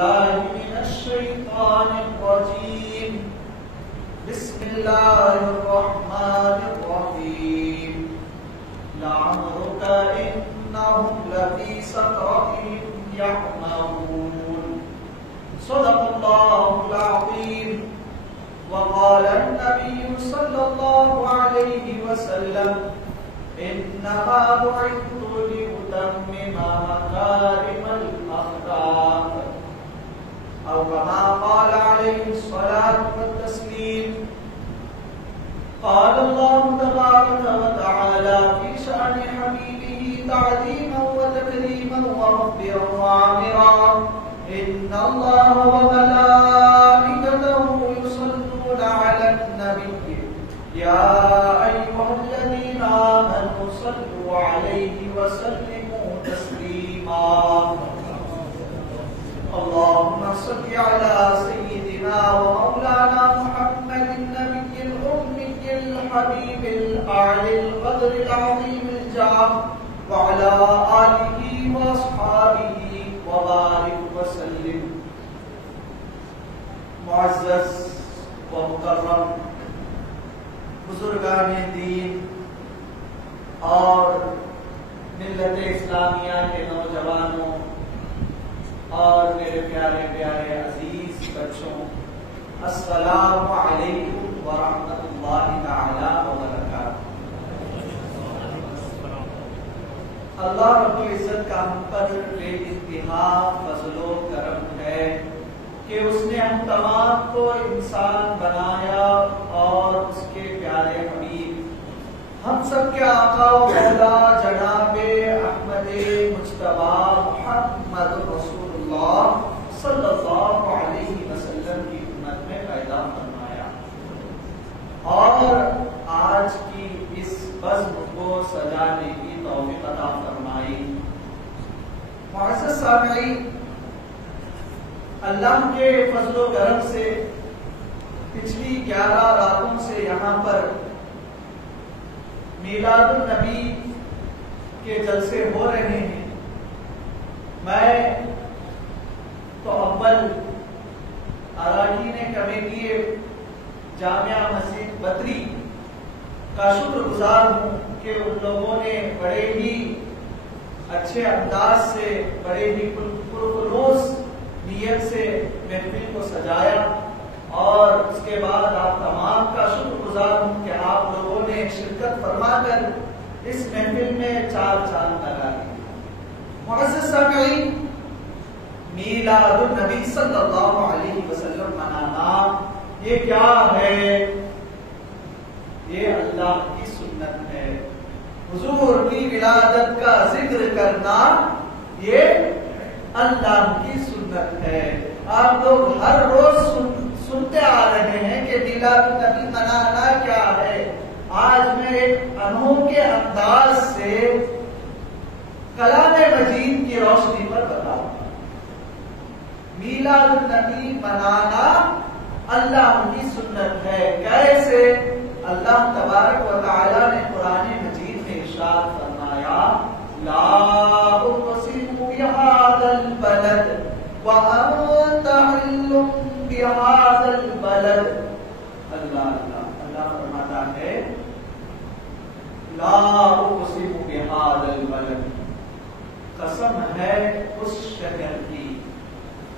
بالله من الشيطان الرجيم. بسم الله الرحمن الرحيم. لعمرك إنهم لفي سكرتهم يعمهون. صدق الله العظيم. وقال النبي صلى الله عليه وسلم إنما بعثت لأتمم مكارم الأخلاق، أو كما قال عليه الصلاة والتسليم. قال الله تبارك وتعالى في شأن حبيبه تعظيما وتكريما ومغفرا وعامرا: إن الله وملائكته يصلون على النبي يا أيها الذين آمنوا صلوا عليه وسلموا تسليما. اللهم صل على سيدنا ومولانا محمد النبي الأمي الحبيب الأعلى القدر العظيم الجاه وعلى آله وأصحابه وبارك وسلم. معزز و مکرم بزرگان دین اور ملت اسلامیہ کے نوجوانوں اور میرے پیارے پیارے عزیز بچوں، السلام علیکم ورحمۃ اللہ تعالی وبرکاتہ۔ اللہ رب العزت کا ہم پر بے انتہا فضل و کرم ہے کہ اس نے ہم تمام کو انسان بنایا اور اس کے پیارے حبیب ہم سب کے آقا و مولا جناب احمد مجتبی محمد رسول اللہ صلی اللہ علیہ وسلم کی امت میں پیدا فرمایا، اور آج کی اس بزم کو سجانے کی توفیق عطا فرمائی۔ معزز سامعین، اللہ کے فضل و کرم سے پچھلی 11 راتوں سے یہاں پر میلاد النبی کے جلسے ہو رہے ہیں۔ میں تو اول اراکین کمیٹی جامعہ مسجد بدری کا شکر گزار ہوں کہ ان لوگوں نے بڑے ہی اچھے انداز سے، بڑے ہی پرخلوص نیت سے محفل کو سجایا، اور اس کے بعد آپ تمام کا شکر گزار ہوں کہ آپ لوگوں نے شرکت فرما کر اس محفل میں 4 چاند لگا دیے۔ معزز سامعین، میلاد النبی صلی اللہ علیہ وسلم منانا یہ کیا ہے؟ یہ اللہ کی سنت ہے۔ حضور کی ولادت کا ذکر کرنا یہ اللہ کی سنت ہے۔ آپ لوگ ہر روز سنتے آ رہے ہیں کہ میلاد النبی منانا کیا ہے۔ آج میں ایک انوکھے انداز سے کلام مجید کی روشنی پر بتاؤں گا۔ میلاد النبی منانا اللہ کی سنت ہے۔ کیسے؟ اللہ تبارک و تعالی نے قرآن مجید میں ارشاد فرمایا: لا اقسم بهذا البلد وانت حل بهذا البلد۔ اللہ فرماتا ہے لا اقسم بهذا البلد، قسم ہے اس شہر کی۔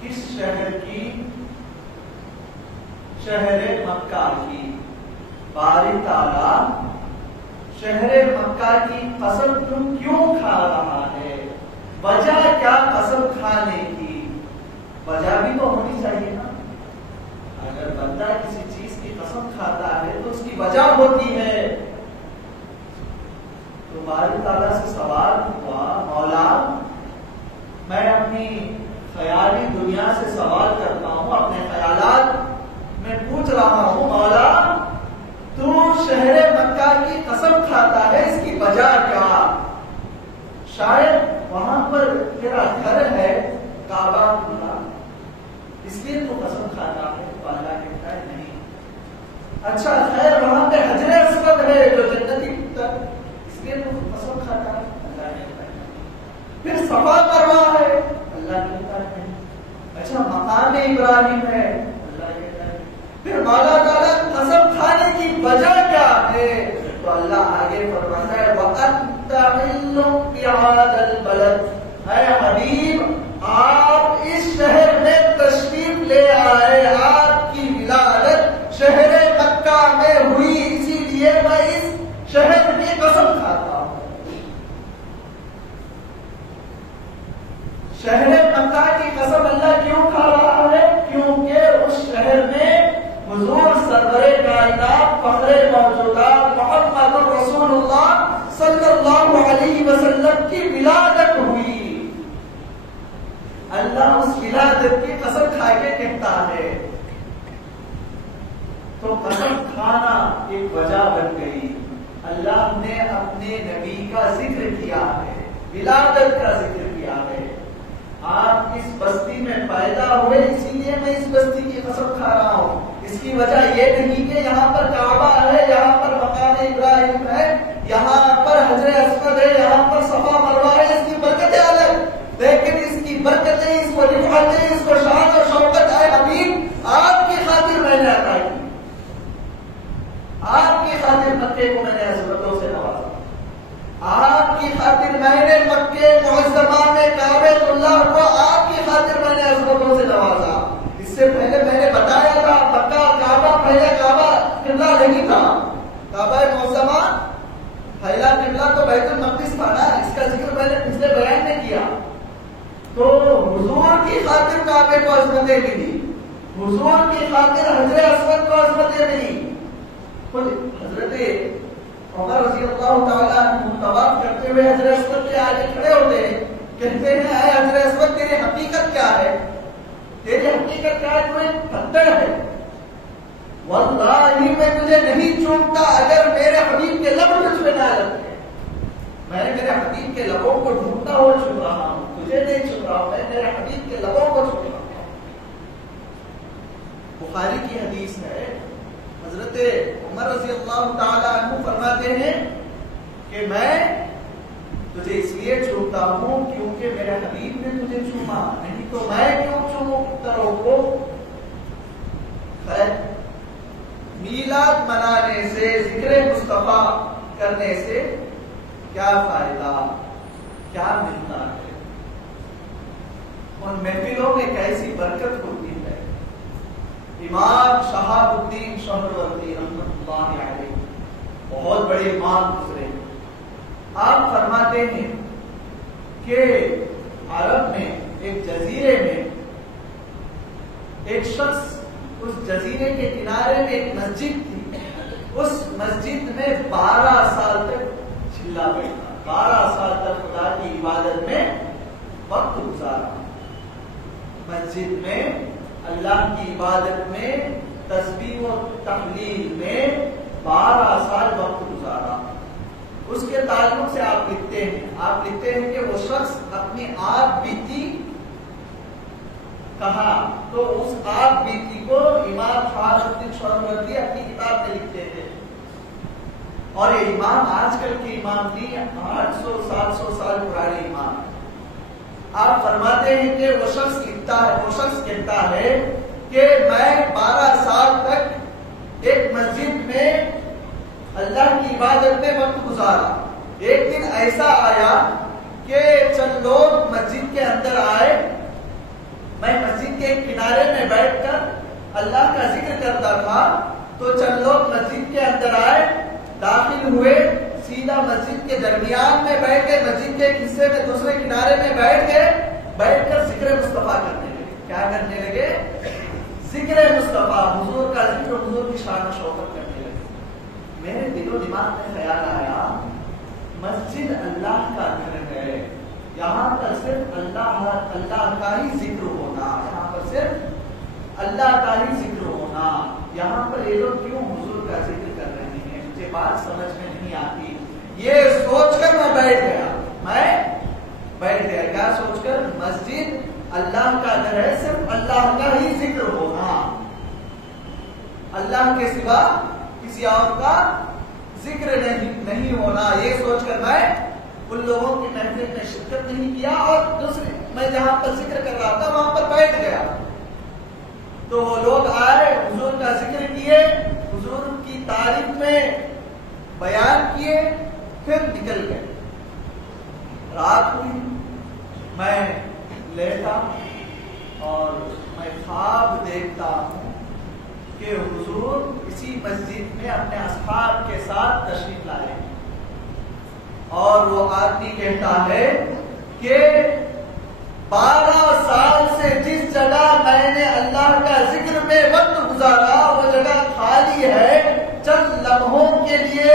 کس شہر کی؟ شہر مکہ کی۔ باری تعالیٰ شہر مکہ کی قسم تم کیوں کھا رہا ہے؟ وجہ کیا قسم کھانے کی؟ وجہ بھی تو ہونی چاہیے نا۔ اگر بندہ کسی چیز کی قسم کھاتا ہے تو اس کی وجہ ہوتی ہے۔ تو باری تعالیٰ سے سوال ہوا: مولا، میں اپنی خیالی دنیا سے سوال کرتا ہوں، اپنے خیالات میں پوچھ رہا ہوں، مولا تو شہر مکہ کی قسم کھاتا ہے، اس کی وجہ کیا؟ شاید وہاں پر تیرا گھر ہے کعبہ اللہ، اس لیے تو قسم کھاتا ہے۔ تو اللہ کہتا ہے نہیں۔ اچھا خیر، وہاں پہ حجر اسود ہے جو جنتی پتر، اس لیے تو قسم کھاتا ہے۔ اللہ کہتا ہے پھر صفا مروا ہے، اللہ کہتا ہے اچھا مقام ابراہیم ہے، اللہ کہتا ہے پھر مولا تعالیٰ قسم کھانے کی وجہ کیا ہے؟ تو اللہ آگے فرماتا ہے وَأَنْتَ حِلٌّ بِهَذَا الْبَلَدِ، اے حبیب آپ اس شہر میں تشریف لے آئے، آپ کی ولادت شہر مکہ میں ہوئی، اسی لیے میں اس شہر کی قسم کھاتا ہوں۔ شہر مکہ کی قسم اللہ کیوں کھا رہا ہے؟ کیونکہ اس شہر میں حضور سرور کائنات فخر موجودات محمد رسول اللہ صلی اللہ علیہ وسلم کی ولادت ہوئی۔ اللہ اس ولادت کی قسم کھا کے کہتا ہے، تو قسم کھانا ایک وجہ بن گئی۔ اللہ نے اپنے نبی کا ذکر کیا ہے، ولادت کا ذکر کیا ہے۔ آپ اس بستی میں پیدا ہوئے، اسی لیے میں اس بستی کی قسم کھا رہا ہوں۔ اس کی وجہ یہ نہیں کہ یہاں پر کعبہ ہے، یہاں پر مقام ابراہیم ہے، یہاں پر حجر اسود ہے، یہاں پر صفا مروہ ہے، اس کی برکتیں الگ، لیکن اس کی برکتیں، اس کو رفعتیں، اس کو شان اور شوکت اے حبیب آپ کی خاطر میں نے عطا کی، آپ کی خاطر مکے کو میں نے عظمتوں سے نوازا، آپ کی خاطر میں نے مکے معظمہ میں کعبۃ اللہ کو آپ کی خاطر میں نے عظمتوں سے نوازا۔ اس سے پہلے میں نے بتایا تھا مکہ کعبہ، پہلے کعبہ قبلہ نہیں تھا، کعبہ معظمہ پہلا قبلہ تو بیت المقدس تھا نا، اس کا ذکر میں نے پچھلے بیان میں کیا۔ تو حضور کی خاطر کعبے کو عظمتیں ملی، حضور کی خاطر حجر اسود کو عظمتیں ملی۔ خود حضرت عمر رضی اللہ تعالیٰ عنہ طواف کرتے ہوئے حجر اسود کے آگے کھڑے ہوتے ہیں، کہتے ہیں اے حجر اسود تیری حقیقت کیا ہے؟ تیری حقیقت کیا ہے؟ تو ایک پتھر ہے، واللہ میں تجھے نہیں چومتا اگر میرے حبیب کے لب تجھ پہ نہ لگتے۔ میں میرے حبیب کے لبوں کو ڈھونڈتا ہوا چھو رہا ہوں، تجھے نہیں چھو رہا ہوں، میں میرے حبیب کے لبوں کو چھو رہا ہوں۔ بخاری کی حدیث ہے، حضرت عمر رضی اللہ تعالیٰ عنہ فرماتے ہیں کہ میں تجھے اس لیے چومتا ہوں کیونکہ میرے حبیب نے تجھے چوما، نہیں تو میں کیوں چوموں پتھروں کو؟ خیر، میلاد منانے سے، ذکر مصطفیٰ کرنے سے کیا فائدہ، کیا ملتا ہے؟ ان محفلوں میں کیسی برکت ہوتی ہے۔ امام شہاب الدین سہروردی رحمۃ اللہ علیہ بہت بڑے امام گزرے، آپ فرماتے ہیں کہ عرب میں ایک جزیرے میں ایک شخص، اس جزیرے کے کنارے میں ایک مسجد تھی، اس مسجد میں 12 سال تک چلا بیٹھا، 12 سال تک خدا کی عبادت میں وقت گزارا، مسجد میں اللہ کی عبادت میں، تسبیح و تحلیل میں 12 سال وقت گزارا۔ اس کے تعلق سے آپ لکھتے ہیں کہ وہ شخص اپنی آپ بیتی کہا، تو اس آپ بیتی کو امام شہاب الدین سہروردی اپنی کتاب میں لکھتے تھے، اور یہ امام آج کل کے امام نہیں، 800-700 سال پرانے امام۔ آپ فرماتے ہیں کہ وہ شخص لکھتا ہے، وہ شخص کہتا ہے کہ میں 12 سال تک ایک مسجد میں اللہ کی عبادت میں وقت گزارا، ایک دن ایسا آیا کہ چند لوگ مسجد کے اندر آئے، میں مسجد کے کنارے میں بیٹھ کر اللہ کا ذکر کرتا تھا، تو چند لوگ مسجد کے اندر آئے، داخل ہوئے، سیدھا مسجد کے درمیان میں بیٹھ گئے، مسجد کے ایک حصے میں دوسرے کنارے میں بیٹھ گئے، بیٹھ کر ذکر مصطفیٰ کرنے لگے۔ کیا کرنے لگے؟ ذکر مصطفیٰ، حضور کا ذکر، حضور کی شان و شوکت کرنے لگے۔ میرے دل و دماغ میں خیال آیا، مسجد اللہ کا گھر ہے، یہاں پر صرف اللہ کا ہی ذکر ہونا، یہاں پر صرف اللہ کا ہی ذکر ہونا، یہاں پر یہ لوگ کیوں حضور کا ذکر کر رہے ہیں؟ مجھے بات سمجھ میں نہیں آتی۔ یہ سوچ کر میں بیٹھ گیا، کیا سوچ کر؟ مسجد اللہ کا گھر ہے، صرف اللہ کا ہی ذکر ہونا، اللہ کے سوا کسی اور کا ذکر نہیں ہونا، یہ سوچ کر میں ان لوگوں کی محفل میں شرکت نہیں کیا، اور دوسری میں جہاں پر ذکر کر رہا تھا وہاں پر بیٹھ گیا۔ تو وہ لوگ آئے، حضور کا ذکر کیے، حضور کی تعریف میں بیان کیے، پھر نکل گئے۔ رات ہوئی، میں لیٹا اور میں خواب دیکھتا ہوں کہ حضور اسی مسجد میں اپنے اصحاب کے ساتھ تشریف لائے، اور وہ آدمی کہتا ہے کہ 12 سال سے جس جگہ میں نے اللہ کا ذکر میں وقت گزارا وہ جگہ خالی ہے، چند لمحوں کے لیے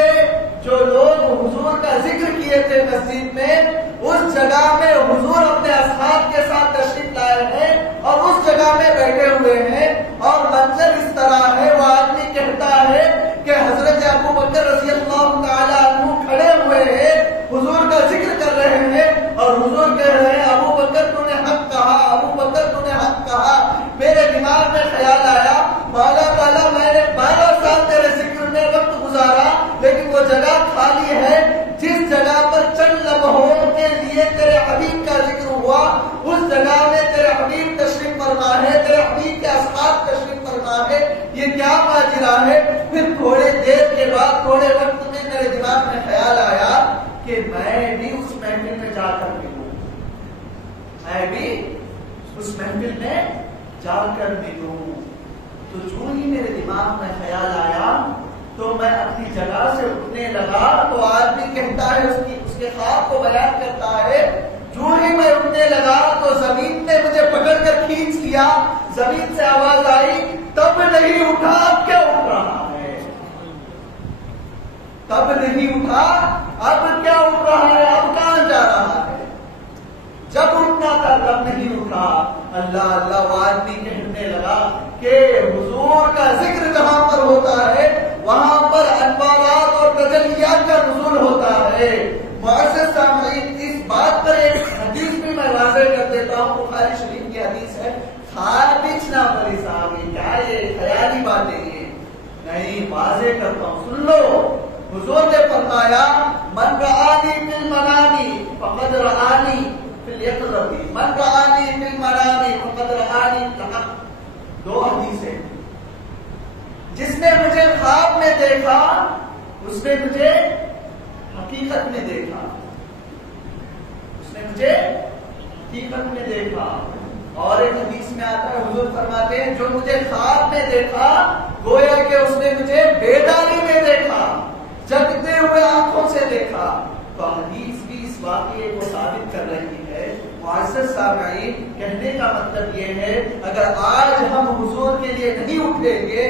جو لوگ حضور کا ذکر کیے تھے مسجد میں، اس جگہ میں حضور اپنے اصحاب کے ساتھ تشریف لائے ہیں اور اس جگہ میں بیٹھے ہوئے ہیں، اور منظر اس طرح ہے، وہ آدمی کہتا ہے کہ حضرت ابو بکر رضی اللہ تعالیٰ عنہ کھڑے ہوئے ہیں، حضور کا ذکر کر رہے ہیں، اور حضور کہہ رہے ہیں ابو بکر تو نے حق کہا، ابو بکر تو نے حق کہا۔ میرے دماغ میں خیال آیا، مولا تعالیٰ میں نے 12 سال تیرے ذکر میں وقت گزارا، لیکن وہ جگہ خالی ہے جس جگہ پر چند لمحوں کے لیے تیرے حبیب کا ذکر ہوا، اس جگہ میں تیرے حبیب تشریف فرما ہے، تیرے حبیب کے اصحاب تشریف فرما ہے، یہ کیا ماجرا ہے؟ پھر تھوڑے دیر کے بعد، تھوڑے وقت میں میرے دماغ میں خیال آیا کہ میں بھی اس محفل میں جا کر ملوں، میں بھی اس محفل میں جا کر ملوں۔ تو جو ہی میرے دماغ میں خیال آیا تو میں اپنی جگہ سے اٹھنے لگا، تو آدمی کہتا ہے، اس کے خواب کو بیان کرتا ہے، جو ہی میں اٹھنے لگا تو زمین نے مجھے پکڑ کر کھینچ لیا، زمین سے آواز آئی، تب نہیں اٹھا، اب کیا اٹھ رہا ہے؟ تب نہیں اٹھا، اب کیا اٹھ رہا ہے؟ اب کہاں جا رہا ہے؟ جب اٹھنا تھا تب نہیں اٹھا۔ اللہ اللہ، وہ آدمی کہنے لگا کہ حضور کا ذکر جہاں پر ہوتا ہے وہاں پر انوارات اور تجلیات کا نزول ہوتا ہے۔ معزز سامعین، اس بات پر ایک حدیث بھی میں واضح کر دیتا ہوں، بخاری شریف کی حدیث ہے، کھا بیچنا پڑی صاحب، کیا یہ خیالی باتیں یہ نہیں، واضح کرتا ہوں، سن لو۔ حضور نے فرمایا، من رآنی فی المنام فقد رآنی فی الیقظۃ، من رآنی فی المنام فقد رآنی فی الحق۔ دو حدیثیں، جس نے مجھے خواب میں دیکھا اس نے مجھے حقیقت میں دیکھا، اس نے مجھے حقیقت میں دیکھا۔ اور ایک حدیث میں آتا ہے، حضور فرماتے ہیں، جو مجھے خواب میں دیکھا گویا کہ اس نے مجھے بیداری میں دیکھا، جگتے ہوئے آنکھوں سے دیکھا۔ تو حدیث بھی اس واقعے کو ثابت کر رہی ہے۔ معزز سامعین، کہنے کا مطلب یہ ہے، اگر آج ہم حضور کے لیے نہیں اٹھیں گے،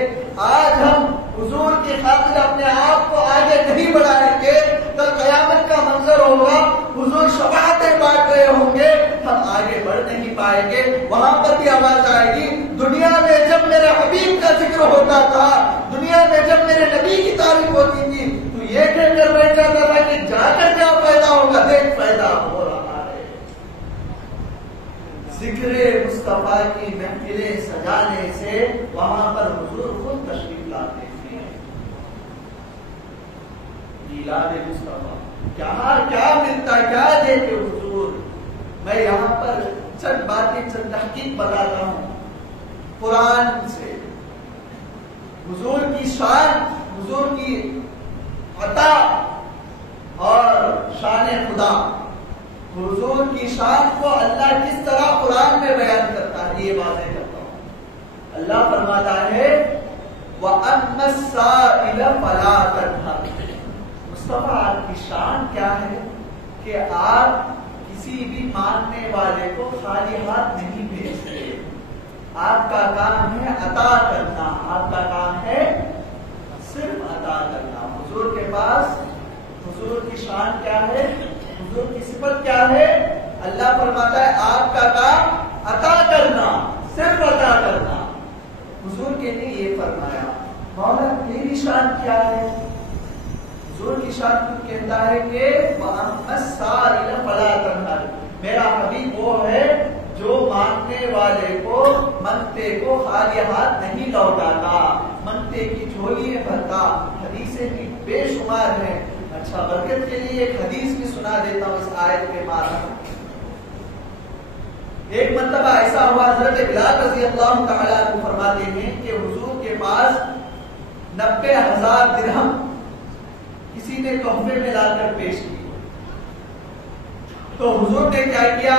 آج ہم حضور کی خاطر اپنے آپ کو آگے نہیں بڑھائیں گے، تو قیامت کا منظر ہوگا، حضور شفاعتیں بانٹ رہے ہوں گے، ہم آگے بڑھ نہیں پائیں گے۔ وہاں پر بھی آواز آئے گی، دنیا میں جب میرے حبیب کا ذکر ہوتا تھا، دنیا میں جب میرے نبی کی تعریف ہوتی تھی، تو یہ کہہ کر بیٹھ جاتا تھا کہ جا کر کیا فائدہ ہوگا؟ دیکھ فائدہ ہو رہا ہے۔ ذکر مصطفیٰ کی محفلیں سجانے سے وہاں پر حضور خود تشریف لاتے تھے۔ میلاد مصطفیٰ کیا ملتا، کیا دیتے حضور؟ میں یہاں پر چند باتیں، چند تحقیق بتاتا ہوں قرآن سے۔ حضور کی شان، حضور کی عطا اور شان خدا، حضور کی شان کو اللہ کس طرح قرآن میں بیان کرتا ہے، یہ واضح کرتا ہوں۔ اللہ فرماتا ہے، وَأَمَّا السَّائِلَ فَلَا تَنْهَرْ۔ مصطفیٰ، آپ کی شان کیا ہے کہ آپ کسی بھی ماننے والے کو خالی ہاتھ نہیں بھیجتے، آپ کا کام ہے عطا کرنا، آپ کا کام ہے صرف عطا کرنا۔ حضور کے پاس، حضور کی شان کیا ہے، حضور کی صفت کیا ہے؟ اللہ فرماتا ہے آپ کا کام عطا کرنا، صرف عطا کرنا۔ حضور کے لیے یہ فرمایا۔ مولا میری شان کیا ہے؟ حضور کی شان خود کہتا ہے کہ وَأَمَّا السَّائِلَ فَلَا تَنْهَرْ، میرا حبیب وہ ہے جو مانگنے والے کو، منگتے کو خالی ہاتھ نہیں لوٹاتا، منگتے کی جھولی میں بھرتا۔ حدیثیں بھی بے شمار ہیں۔ اچھا، برکت کے لیے ایک حدیث بھی سنا دیتا ہوں اس آیت کے معنی۔ ایک مرتبہ ایسا ہوا، حضرت بلال رضی اللہ تعالیٰ عنہ فرماتے 90,000 درہم کسی نے تحفے میں لا کر پیش کی، تو حضور نے کیا کیا؟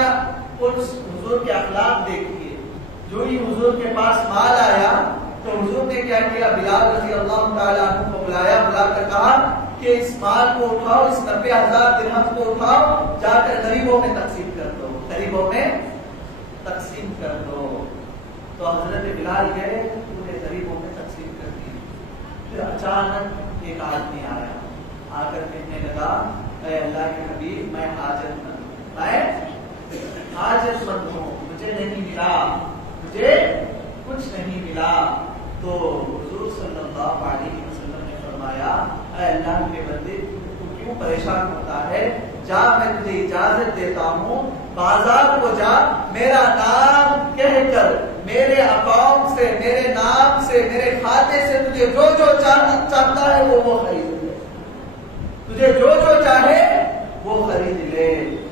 اس حضور کے اخلاق دیکھیے، جو ہی حضور کے پاس مال آیا تو حضور نے کیا کیا؟ بلال رضی اللہ تعالیٰ عنہ کو بلایا، بلا کر کہا کہ اس مال کو اٹھاؤ، اس 90,000 درہم کو اٹھاؤ، جا کر غریبوں میں تقسیم کر دو، غریبوں میں تقسیم کر دو۔ تو حضرت بلال گئے، پورے غریبوں میں تقسیم کر دی۔ پھر اچانک ایک آدمی آیا، آ کر کہنے لگا اے اللہ کے حبیب، میں حاجت مند ہوں، مجھے نہیں ملا، مجھے کچھ نہیں ملا۔ تو حضور صلی اللہ علیہ وسلم نے فرمایا اے اللہ کے بندے، تو کیوں پریشان ہوتا ہے؟ جا، میں تجھے اجازت دیتا ہوں، بازار کو جا، میرا نام کہہ کر میرے اکاؤنٹ سے، میرے نام سے، میرے کھاتے سے تجھے جو جو چاہتا ہے وہ خرید لے، تجھے جو جو چاہے وہ خرید لے۔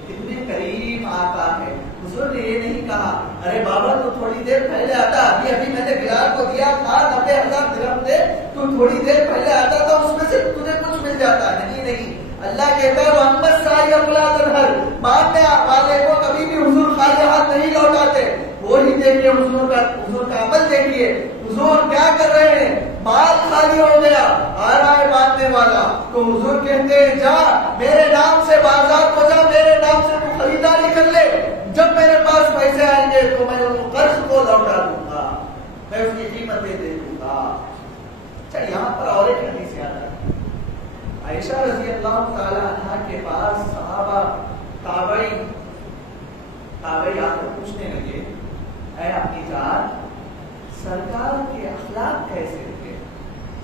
کتنی کریم آقا ہے۔ حضور نے یہ نہیں کہا ارے بابا تو تھوڑی دیر پہلے آتا، ابھی میں نے بلال کو دیا تھا 90,000 درہم دے، تو تھوڑی دیر پہلے آتا تھا، اس میں سے تجھے کچھ مل جاتا۔ نہیں، اللہ کہتا ہے محمد سائی اولاد الحر، ماننے والے کو کبھی بھی حضور خالی ہاتھ نہیں لوٹاتے۔ وہی دیکھیے حضور کا عمل دیکھیے، حضور کیا کر رہے ہیں؟ مال خالی ہو گیا، آ رہا ہے ماننے والا، تو حضور کہتے ہیں جا میرے نام سے بازار کو جا، میرے نام سے تو خریداری کر لے، جب میرے پاس پیسے آئیں گے تو میں اس قرض کو لوٹا دوں گا، میں اس کی قیمتیں دے دوں گا۔ اچھا، یہاں پر اور ایک حدیث یاد ہے، عائشہ رضی اللہ تعالی عنہ کے پاس صحابہ تابعی آ کر پوچھنے لگے اے اپنی جان، سرکار کے اخلاق کیسے تھے؟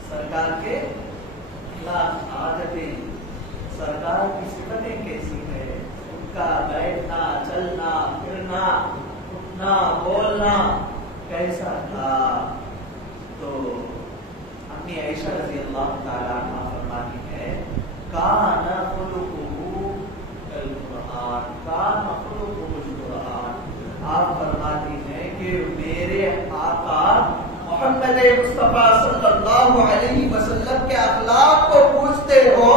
سرکار کے اخلاق، عادتیں، سرکار کی صفتیں کیسی ہے؟ ان کا بیٹھنا، چلنا، پھرنا، اٹھنا، بولنا کیسا تھا؟ تو امی عائشہ رضی اللہ تعالیٰ عنہ فرماتی ہے کان خلقہ القرآن، کان خلقہ القرآن۔ آپ فرماتی ہیں کہ میرے آقا محمد مصطفیٰ صلی اللہ علیہ وسلم کے اخلاق کو پوچھتے ہو،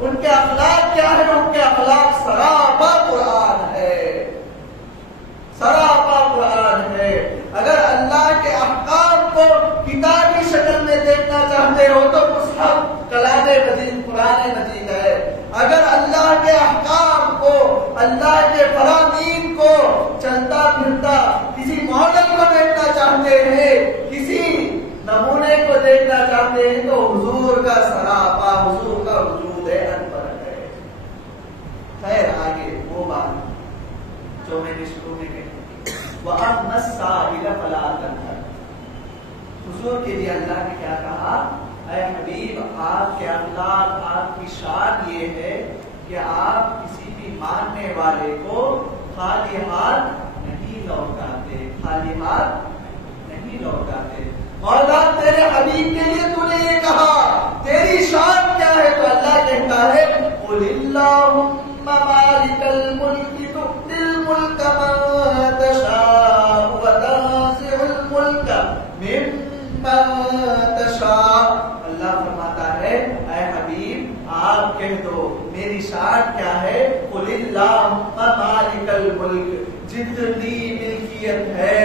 ان کے اخلاق کیا ہے؟ ان کے اخلاق سراپا قرآن ہے، سراپا قرآن ہے۔ اگر اللہ کے احکام کو کتابی شکل میں دیکھنا چاہتے ہو تو مصحف کلام مجید قرآن مجید ہے۔ اگر اللہ کے احکام کو، اللہ کے فرامین کو چلتا پھرتا کسی ماڈل کو دیکھنا چاہتے ہیں، کسی نمونے کو دیکھنا چاہتے ہیں تو حضور کا سراپا، حضور کا وجود ہے، انور ہے۔ خیر، آگے وہ بات جو میں نے شروع میں کہی، وَأَمَّا السَّائِلَ فَلَا تَنْهَرْ۔ حضور کے لیے اللہ نے کیا کہا؟ اے حبیب، آپ کے اخلاق، آپ کی شان یہ ہے کہ آپ کسی بھی ماننے والے کو خالی ہاتھ نہیں لوٹاتے، خالی ہاتھ نہیں لوٹاتے۔ مولا تیرے حبیب کے لیے تو نے یہ کہا، تیری شان کیا ہے؟ تو اللہ کہتا ہے قُلِ اللَّهُمَّ مَالِكَ الْمُلْكِ تُؤْتِي الْمُلْكَ مَن تَشَاءُ وَتَنزِعُ الْمُلْكَ مِمَّن تَشَاءُ۔ اللہ فرماتا ہے اے حبیب آپ کہہ دو میری شان کیا ہے؟ قُلِ اللَّهُمَّ مَالِكَ الْمُلْكِ، جتنی ملکیت ہے،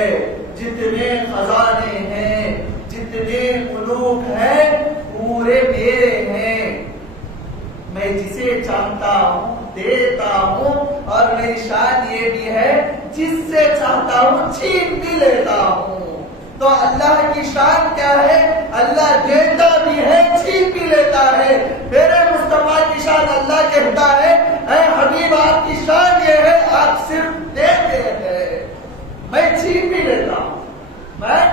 جتنے خزانے ہیں، جتنے ملوک ہیں، پورے میرے ہیں۔ میں جسے چاہتا ہوں دیتا ہوں، اور میری شان یہ بھی ہے جس سے چاہتا ہوں چھین بھی لیتا ہوں۔ تو اللہ کی شان کیا ہے؟ اللہ دیتا بھی ہے، چھین بھی لیتا ہے۔ میرے مصطفیٰ کی شان اللہ کہتا ہے اے حبیب آپ کی شان یہ ہے آپ صرف دیتے ہیں، میں چھین بھی لیتا ہوں، میں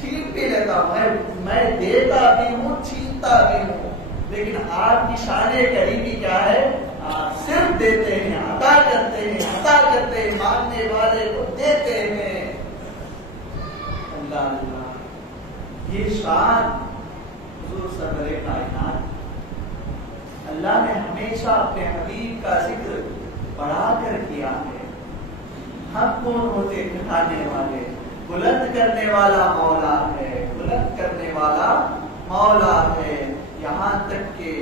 چھین بھی لیتا ہوں، میں دیتا بھی ہوں، چھینتا بھی ہوں۔ لیکن آپ کی شان کریمی کیا ہے؟ آپ صرف دیتے ہیں، عطا کرتے ہیں، عطا کرتے ہیں، مانگنے والے کو دیتے ہیں۔ اللہ اللہ، یہ شان حضور سرور کائنات، اللہ نے ہمیشہ اپنے حبیب کا ذکر بڑھا کر کیا ہے۔ ہم کون ہوتے گھٹانے والے؟ بلند کرنے والا مولا ہے، بلند کرنے والا مولا ہے، یہاں تک کہ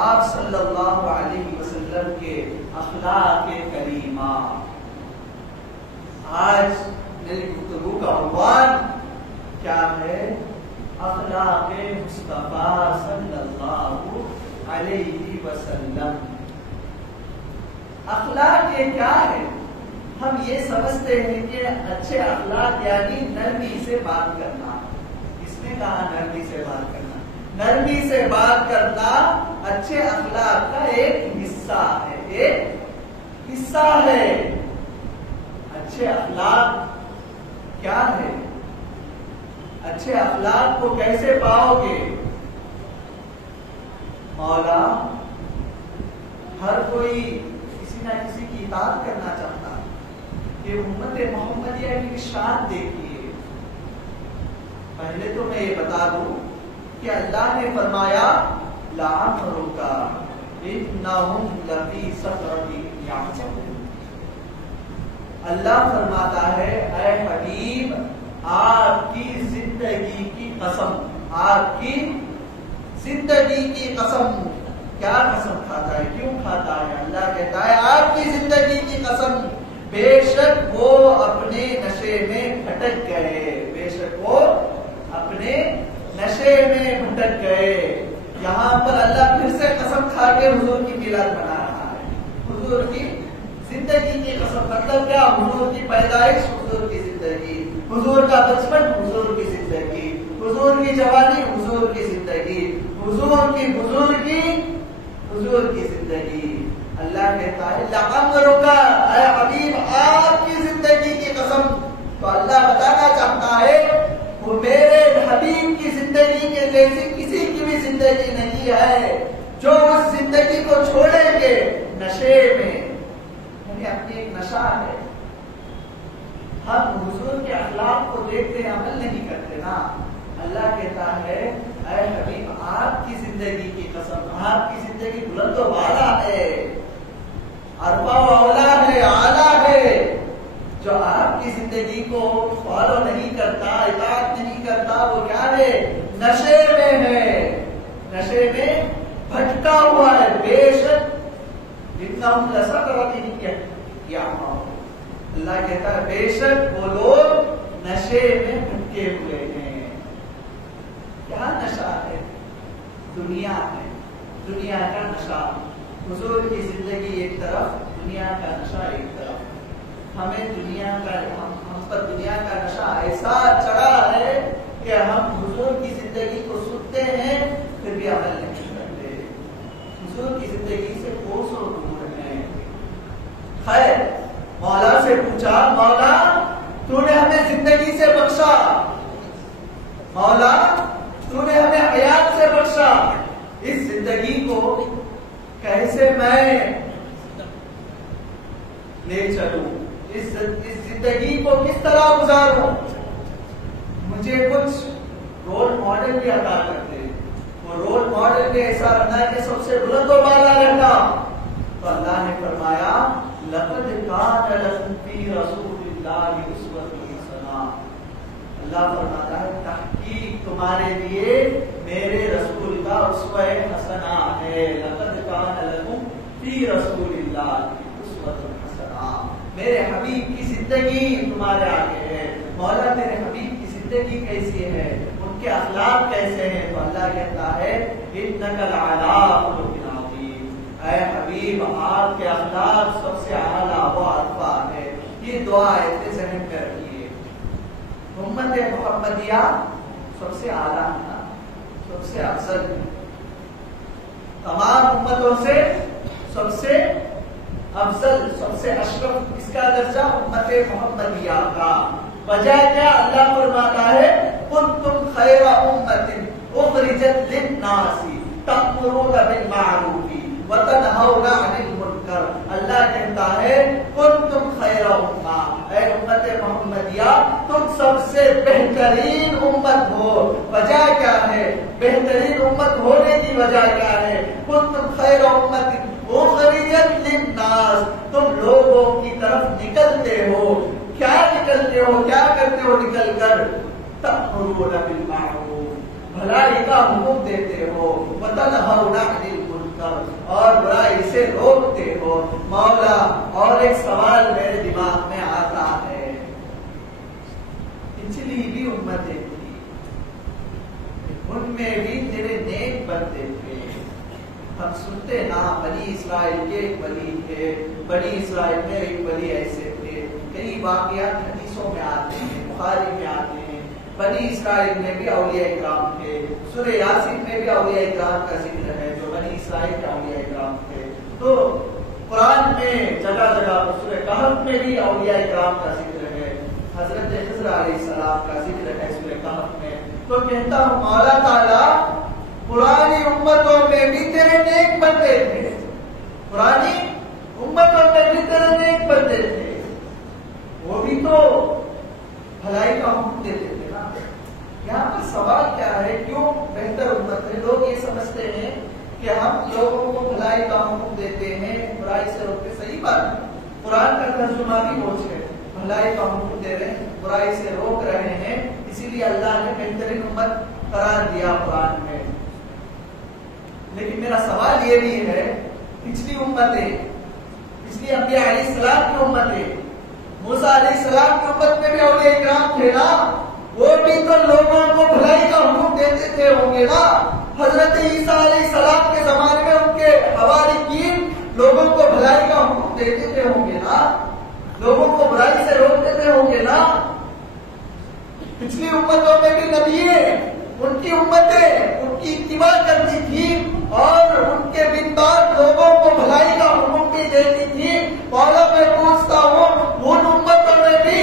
آپ صلی اللہ علیہ وسلم کے اخلاق کریمہ. آج میری گفتگو کا عنوان کیا ہے؟ اخلاق مصطفیٰ صلی اللہ علیہ وسلم. اخلاق یہ کیا ہے؟ ہم یہ سمجھتے ہیں کہ اچھے اخلاق یعنی نرمی سے بات کرنا. کس نے کہا نرمی سے بات کرنا؟ نرمی سے بات کرنا اچھے اخلاق کا ایک حصہ ہے، ایک حصہ ہے. اچھے اخلاق کیا ہے؟ اچھے اخلاق کو کیسے پاؤ گے؟ مولا ہر کوئی کسی نہ کسی کی اطاعت کرنا چاہتا ہے. کہ امت محمدیہ کی شان دیکھیے. پہلے تو میں یہ بتا دوں کہ اللہ نے فرمایا لعمرک انہم لفی سکرتہم یعمہون. اللہ فرماتا ہے اے حبیب آپ کی زندگی کی قسم، آپ کی زندگی کی قسم. کیا قسم کھاتا ہے؟ کیوں کھاتا ہے؟ اللہ کہتا ہے آپ کی زندگی کی قسم، بے شک وہ اپنے نشے میں بھٹک گئے، بے شک وہ اپنے نشے میں بھٹک گئے. یہاں پر اللہ پھر سے قسم کھا کے حضور کی میلاد بنا رہا ہے. حضور کی زندگی کی قسم مطلب کیا؟ حضور کی پیدائش، حضور کی زندگی، حضور کا بچپن، حضور کی زندگی، حضور کی جوانی، حضور کی زندگی، حضور کی بزرگی، حضور کی زندگی. اللہ کہتا ہے لعمرک اے حبیب آپ کی زندگی کی قسم. تو اللہ بتانا چاہتا ہے وہ میرے حبیب کی زندگی کے جیسی کسی کی بھی زندگی نہیں ہے. جو اس زندگی کو چھوڑیں گے نشے میں، یعنی اپنی ایک نشہ ہے. ہم حضور کے اخلاق کو دیکھتے ہیں، عمل نہیں کرتے نا. اللہ کہتا ہے اے حبیب آپ کی زندگی کی قسم، آپ کی زندگی بلند و بالا ہے، عرفہ و اولا ہے، اعلیٰ ہے. جو آپ کی زندگی کو فالو نہیں کرتا، اطاعت نہیں کرتا، وہ کیا ہے؟ نشے میں ہے، نشے میں بھٹکا ہوا ہے. بے شک انہم لسکرتہم یعمہون. اللہ کہتا ہے بے شک وہ لوگ نشے میں بھٹکے ہوئے ہیں. کیا نشہ ہے؟ دنیا ہے، دنیا کا نشہ. حضور کی زندگی ایک طرف، دنیا کا نشہ ایک طرف. ہمیں دنیا کا، ہم پر دنیا کا نشہ ایسا چڑھا ہے کہ ہم حضور کی زندگی کو سنتے ہیں پھر بھی عمل نہیں کرتے. حضور کی زندگی سے کوسوں دور ہیں. خیر مولا سے پوچھا مولا تو نے ہمیں زندگی سے بخشا، مولا تو نے ہمیں حیات سے بخشا، اس زندگی کو کیسے میں لے چلوں؟ اس زندگی کو کس طرح گزاروں؟ مجھے کچھ رول ماڈل بھی عطا کرتے. وہ رول ماڈل بھی ایسا رہنا ہے کہ سب سے بلند و بالا رہنا. تو اللہ نے فرمایا لقد کان لکم فی رسول اللہ اسوۃ حسنہ. اللہ فرماتا ہے تحقیق تمہارے لیے میرے رسول کا اسوہ حسنہ ہے. لقد کان لکم فی رسول اللہ اسوۃ حسنہ. میرے حبیب کی زندگی تمہارے آگے ہے. مولا میرے حبیب کی زندگی کیسی ہے، ان کے اخلاق کیسے ہیں؟ تو اللہ کہتا ہے انک لعلی خلق عظیم. اے حبیب آپ کے اخلاق سب سے اعلیٰ و ارفع ہے. یہ دعا ایسے ذہن میں رکھیے. امت محمدیہ سب سے اعلیٰ ہے، سب سے افضل ہے. تمام امتوں سے سب سے افضل، سب سے اشرف اس کا درجہ امت محمدیہ کا. وجہ کیا؟ اللہ فرماتا ہے کنتم خیر امت اخرجت للناس تأمرون بالمعروف وتنہون عن المنکر. اللہ کہتا ہے کنتم خیر امہ، اے امت محمدیہ تم سب سے بہترین امت ہو. وجہ کیا ہے؟ بہترین امت ہونے کی وجہ کیا ہے؟ کنتم خیر امت اخرجت للناس، تم لوگوں کی طرف نکلتے ہو. کیا نکلتے ہو؟ کیا کرتے ہو نکل کر؟ تأمرون بالمعروف، بھلائی کا حکم دیتے ہو، وَتَنْهَوْنَ عَنِ الْمُنکَرِ اور برائی سے روکتے ہو۔ مولا اور ایک سوال میرے دماغ میں آتا ہے، پچھلی بھی امتیں تھی، ان میں بھی تیرے نیک بندے تھے، ہم سنتے نا بنی اسرائیل کے ایک ولی تھے، بنی اسرائیل میں ایک ولی ایسے تھے، کئی واقعات حدیثوں میں آتے ہیں، بخاری میں آتے ہیں، بنی اسرائیل میں بھی اولیاء اکرام تھے، سورہ یاسین میں بھی اولیاء اکرام کا ذکر ہے جو بنی اسرائیل کے اولیاء اکرام تھے۔ تو قرآن میں جگہ جگہ پر سورہ کہف میں بھی اولیاء اکرام کا ذکر ہے، حضرت خضر علیہ السلام کا ذکر ہے سورہ کہف میں۔ تو کہتا ہوں مولا تعالیٰ پرانی امتوں میں بھی تیرے نیک بندے تھے، پرانی امتوں میں بھی تیرے نیک بندے تھے، وہ بھی تو بھلائی کا حکم دیتے تھے نا۔ یہاں پر سوال کیا ہے، کیوں بہتر امت ہے؟ لوگ یہ سمجھتے ہیں کہ ہم لوگوں کو بھلائی کا حکم دیتے ہیں، برائی سے روکتے، صحیح بات ہے، قرآن کا ترجمہ بھی وہ ہے، بھلائی کا حکم دے رہے ہیں، برائی سے روک رہے ہیں، اسی لیے اللہ نے بہترین امت قرار دیا قرآن میں۔ لیکن میرا سوال یہ بھی ہے، پچھلی امتیں، پچھلی انبیاء علیہ السلام کی امتیں، موسیٰ علیہ السلام کی امت میں بھی اولیاء اکرام تھے نا، وہ بھی تو لوگوں کو بھلائی کا حکم دیتے تھے ہوں گے نا۔ حضرت عیسیٰ علیہ السلام کے زمانے میں ان کے حواریین لوگوں کو بھلائی کا حکم دیتے تھے ہوں گے نا، لوگوں کو برائی سے روکتے تھے ہوں گے نا۔ پچھلی امتوں میں بھی نبی ان کی امتیں ان کی اتباع کرتی تھی اور ان کے بن بعد لوگوں کو بھلائی کا حکم بھی دیتی تھی۔ مولا میں پوچھتا ہوں ان امتوں نے بھی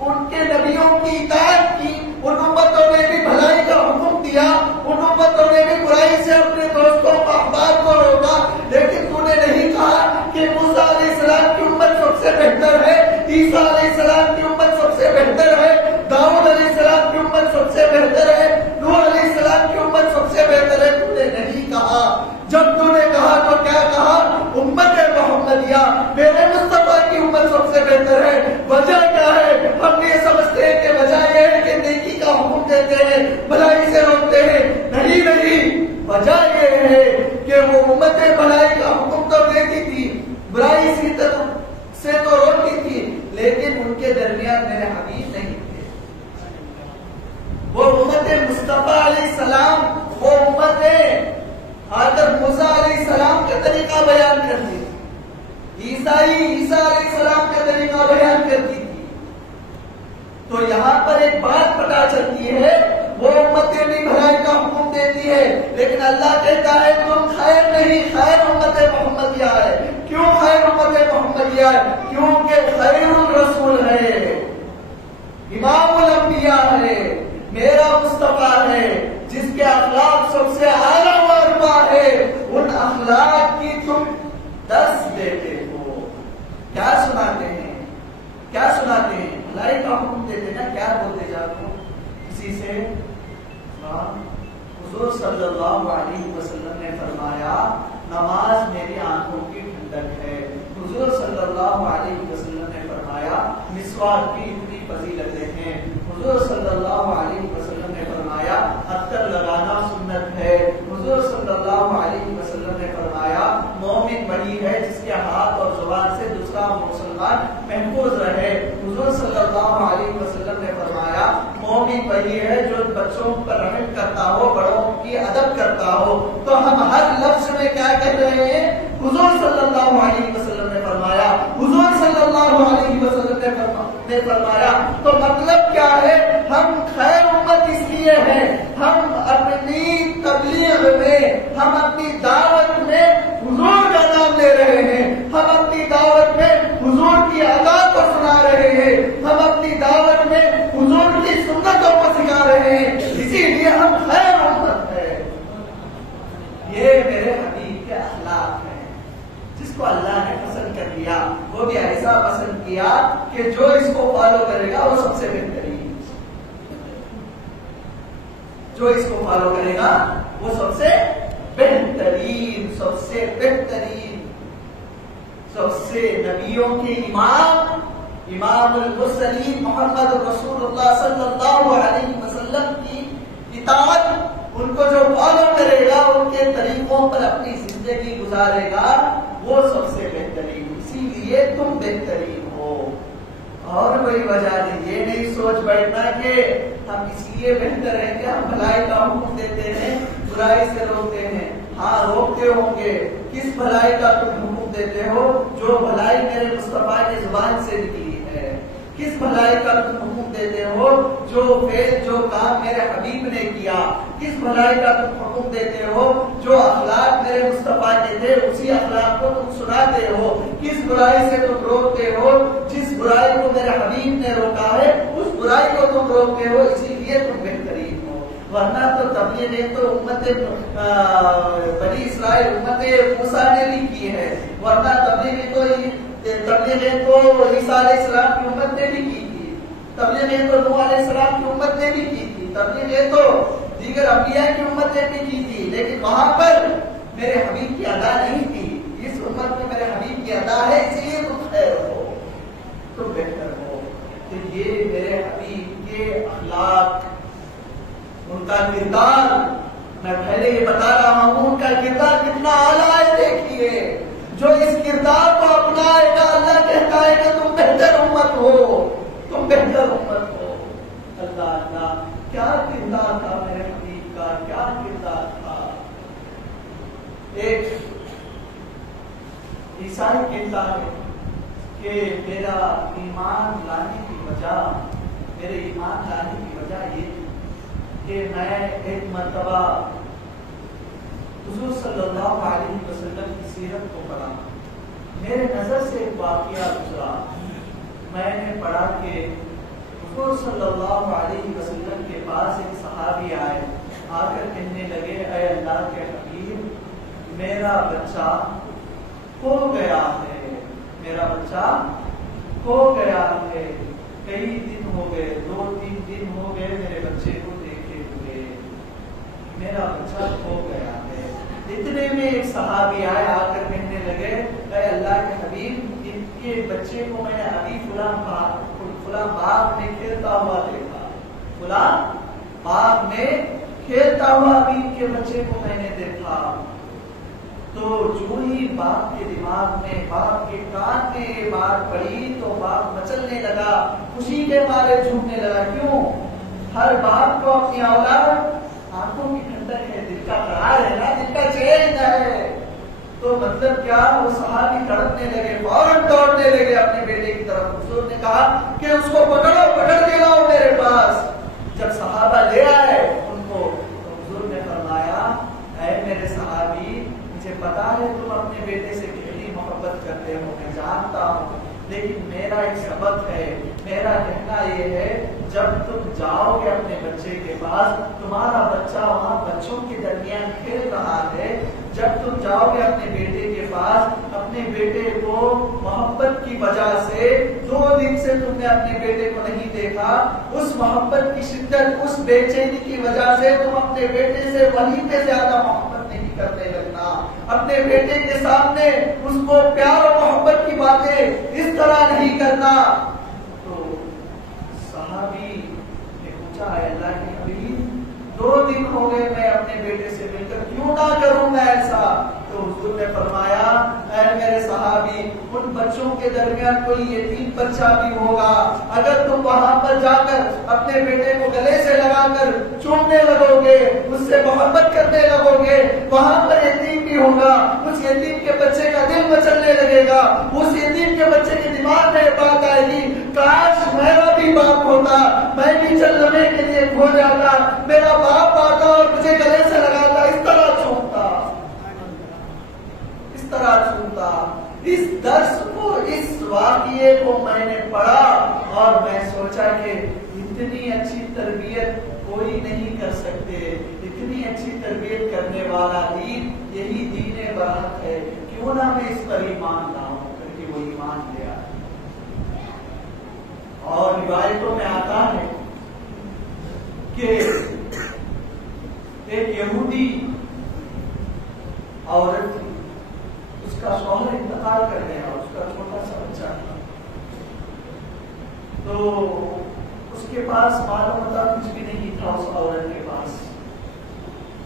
ان کے نبیوں کی اطاعت کی، ان امتوں نے بھی بھلائی کا حکم دیا، ان امتوں نے بھی برائی سے اپنے دوستوں کو احباب کو روکا، لیکن تو نے نہیں کہا کہ موسیٰ علیہ السلام کی امت سب سے بہتر ہے، عیسیٰ علیہ السلام کی امت سب سے بہتر ہے، داؤد علیہ السلام کی امت سب سے بہتر ہے، نوح علیہ السلام کی امت سب سے بہتر ہے، تو نے نہیں کہا۔ جب تو نے کہا تو کیا کہا؟ امت محمدیہ، میرے مصطفیٰ کی امت سب سے بہتر ہے۔ وجہ کیا ہے؟ ہم یہ سمجھتے ہیں کہ وجہ یہ ہے کہ نیکی کا حکم دیتے ہیں، بھلائی سے روکتے ہیں، نہیں، وجہ یہ ہے کہ وہ امت بھلائی کا حکم تو دیتی تھی، برائی سے تو روکتی تھی، لیکن ان کے درمیان میرے حبیب نہیں تھے۔ وہ امت مصطفیٰ علیہ السلام، وہ امت آ کر موسیٰ علیہ السلام کا طریقہ بیان کرتی تھی، عیسیٰ علیہ السلام کا طریقہ بیان کرتی تھی۔ تو یہاں پر ایک بات پتہ چلتی ہے، وہ امتیں بھی بھلائی کا حکم دیتی ہے، لیکن اللہ کہتا ہے تم خیر نہیں، خیر امت محمدیہ ہے۔ کیوں خیر امت محمدیہ ہے؟ کیونکہ خیر الرسول ہے، امام الانبیاء ہے، میرا مصطفیٰ ہے، جس کے اخلاق سب سے اعلیٰ و ارفع ہے، ان اخلاق کی تم درس دیتے ہو۔ کیا سناتے ہیں؟ کیا سناتے ہیں؟ بھلائی کا حکم دیتے نا، کیا بولتے جاتے ہو کسی سے؟ حضور صلی اللہ علیہ وسلم نے فرمایا نماز میری آنکھوں کی ٹھنڈک ہے۔ حضور صلی اللہ علیہ وسلم نے فرمایا مسواک کی اتنی فضیلتیں ہیں۔ حضور صلی اللہ علیہ وسلم نے فرمایا عطر لگانا سنت ہے۔ حضور صلی اللہ علیہ وسلم نے فرمایا مومن وہی ہے جس کے ہاتھ اور زبان سے دوسرا مسلمان محفوظ رہے۔ حضور صلی اللہ علیہ وسلم نے فرمایا مومن وہی ہے جو بچوں پر رحم کرتا ہو، بڑوں کی ادب کرتا ہو۔ تو ہم ہر لفظ میں کیا کہہ رہے ہیں؟ حضور صلی اللہ علیہ وسلم نے فرمایا، حضور صلی اللہ علیہ وسلم نے فرمایا۔ تو مطلب کیا ہے؟ ہم خیر امت اس لیے ہیں، ہم اپنی تبلیغ میں، ہم اپنی دعوت میں حضور کا نام لے رہے ہیں، ہم اپنی دعوت میں حضور کی ادا کو سنا رہے ہیں، ہم اپنی دعوت میں حضور کی سنتوں کو سکھا رہے ہیں، اسی لیے ہم خیر امت ہے۔ یہ میرے حبیب کے اخلاق ہیں، جس کو اللہ نے پسند کر لیا، وہ بھی ایسا پسند کیا کہ جو اس کو فالو کرے گا وہ سب سے بہترین، جو اس کو فالو کرے گا وہ سب سے بہترین، سب سے بہترین، سب سے نبیوں کے امام، امام المرسلین محمد رسول اللہ صلی اللہ علیہ وسلم کی اطاعت گزارے گا وہ سب سے بہترین، اسی لیے تم بہترین ہو، اور کوئی وجہ نہیں۔ یہ نہیں سوچ بیٹھنا کہ ہم اس لیے بہتر ہیں کہ ہم بھلائی کا حکم دیتے ہیں، برائی سے روکتے ہیں۔ ہاں روکتے ہوں گے، کس بھلائی کا تم حکم دیتے ہو؟ جو بھلائی میرے مصطفیٰ کی زبان سے نکلی ہے۔ کس بھلائی کا تم حکم دیتے ہو؟ جو فعل جو کام میرے حبیب نے کیا۔ کس بھلائی کا تم حکم دیتے ہو؟ جو اخلاق میرے مصطفیٰ کے تھے اسی اخلاق کو تم سناتے ہو۔ کس برائی سے تم روکتے ہو؟ جس برائی کو میرے حبیب نے روکا ہے اس برائی کو تم روکتے ہو، اسی لیے تم بہترین ہو۔ ورنہ تو تبلیغ تو امت بنی اسرائیل امت موسیٰ نے بھی کی ہے، ورنہ تبلیغ تو عیسیٰ علیہ السلام کی امت نے بھی کی تھی، تبلیغ تو نوح علیہ السلام کی امت نے بھی کی تھی، تبلیغ تو دیگر انبیاء کی امت نے بھی کی تھی، لیکن وہاں پر میرے حبیب کی ادا نہیں تھی۔ اس امت میں میرے حبیب کی ادا ہے، اس لیے تم خیر ہو، تم بہتر ہو۔ تو یہ میرے حبیب کے اخلاق، ان کا کردار، میں پہلے یہ بتا رہا ہوں ان کا کردار کتنا اعلیٰ ہے۔ دیکھیے جو اس کردار کو اپنائے گا اللہ کہتا ہے کہ تم بہتر امت ہو، تم بہتر امت ہو۔ اللہ اللہ کیا کردار تھا میرے حبیب کا، کیا کردار تھا۔ ایک عیسائی کہتا ہے کہ میرا ایمان لانے کی وجہ یہ تھی کہ میں ایک مرتبہ حضور صلی اللہ علیہ وسلم کی سیرت کو پڑھا، میرے نظر سے ایک واقعہ گزرا، میں نے پڑھا کہ حضور صلی اللہ علیہ وسلم کے پاس ایک صحابی آئے، آ کر کہنے لگے اے اللہ کے حبیب میرا بچہ کھو گیا ہے، میرا بچہ کھو گیا ہے، کئی دن ہو گئے، 2-3 دن ہو گئے میرے بچے کو دیکھے ہوئے، میرا بچہ کھو گیا ہے۔ اتنے میں ایک صحابی آئے، آ کر کہنے لگے اے اللہ کے حبیب ان کے بچے کو میں نے ابھی فلاں باغ میں کھیلتا ہوا دیکھا، فلاں باغ میں کھیلتا ہوا ابھی ان کے بچے کو میں نے دیکھا۔ تو جو ہی باپ کے دماغ میں، باپ کے کان میں یہ بات پڑی تو باپ مچلنے لگا، خوشی کے مارے جھومنے لگا۔ کیوں؟ ہر باپ کو اپنی اولاد آنکھوں کی ٹھنڈک ہے، دل کا قرار ہے نا، دل کا چین ہے۔ تو مطلب کیا، وہ صحابی تڑپنے لگے، فوراً دوڑنے لگے اپنے بیٹے کی طرف۔ حضور نے کہا کہ اس کو پکڑو، پکڑ کے لاؤ میرے پاس۔ جب صحابہ لے آئے ان کو تو حضور نے فرمایا اے میرے صحابی مجھے پتا ہے تم اپنے بیٹے سے کتنی محبت کرتے ہو، میں جانتا ہوں، لیکن میرا ایک سبق ہے، میرا کہنا یہ ہے جب تم جاؤ گے اپنے بچے کے پاس، تمہارا بچہ وہاں بچوں کے درمیان کھیل رہا ہے، جب تم جاؤ گے اپنے بیٹے کے پاس، اپنے بیٹے کو محبت کی وجہ سے 2 دن سے تم نے اپنے بیٹے کو نہیں دیکھا، اس محبت کی شدت، اس بے چینی کی وجہ سے تم اپنے بیٹے سے وہیں پہ زیادہ محبت نہیں کرنے لگنا، اپنے بیٹے کے سامنے اس کو پیار اور محبت کی باتیں اس طرح نہیں کرنا۔ تو صحابی نے پوچھا اے اللہ کے حبیب 2 دن ہو گئے میں اپنے بیٹے سے مل کر کیوں نہ کروں میں ایسا؟ تو حضور نے فرمایا اے میرے صحابی ان بچوں کے درمیان کوئی یتیم بچہ بھی ہوگا، اگر تم وہاں پر جا کر اپنے بیٹے کو گلے سے لگا کر چومنے لگو گے، اس سے محبت کرنے لگو گے، وہاں پر یتیم بھی ہوگا، اس یتیم کے بچے کا دل مچلنے لگے گا، اس یتیم کے بچے کے دماغ میں بات آئے گی کاش میرا بھی باپ ہوتا، میں بھی چند لمحے کے لیے کھو جاتا، میرا باپ آتا اور مجھے گلے سے لگاتا، اس طرح چھوڑتا، اس طرح چھوڑتا۔ اس درس کو، اس واقعے کو میں نے پڑھا اور میں سوچا کہ اتنی اچھی تربیت کوئی نہیں کر سکتے، اتنی اچھی تربیت کرنے والا دین یہی دین برحق ہے، کیوں نہ میں اس پر ایمان لاؤں، کیونکہ وہ ایمان لے آیا۔ اور روایتوں میں آتا ہے کہ ایک یہودی عورت تھی، اس کا شوہر انتقال کر گیا، اس کا چھوٹا سا بچہ تھا، تو اس کے پاس معلوم ہوتا کچھ بھی نہیں تھا، اس عورت کے پاس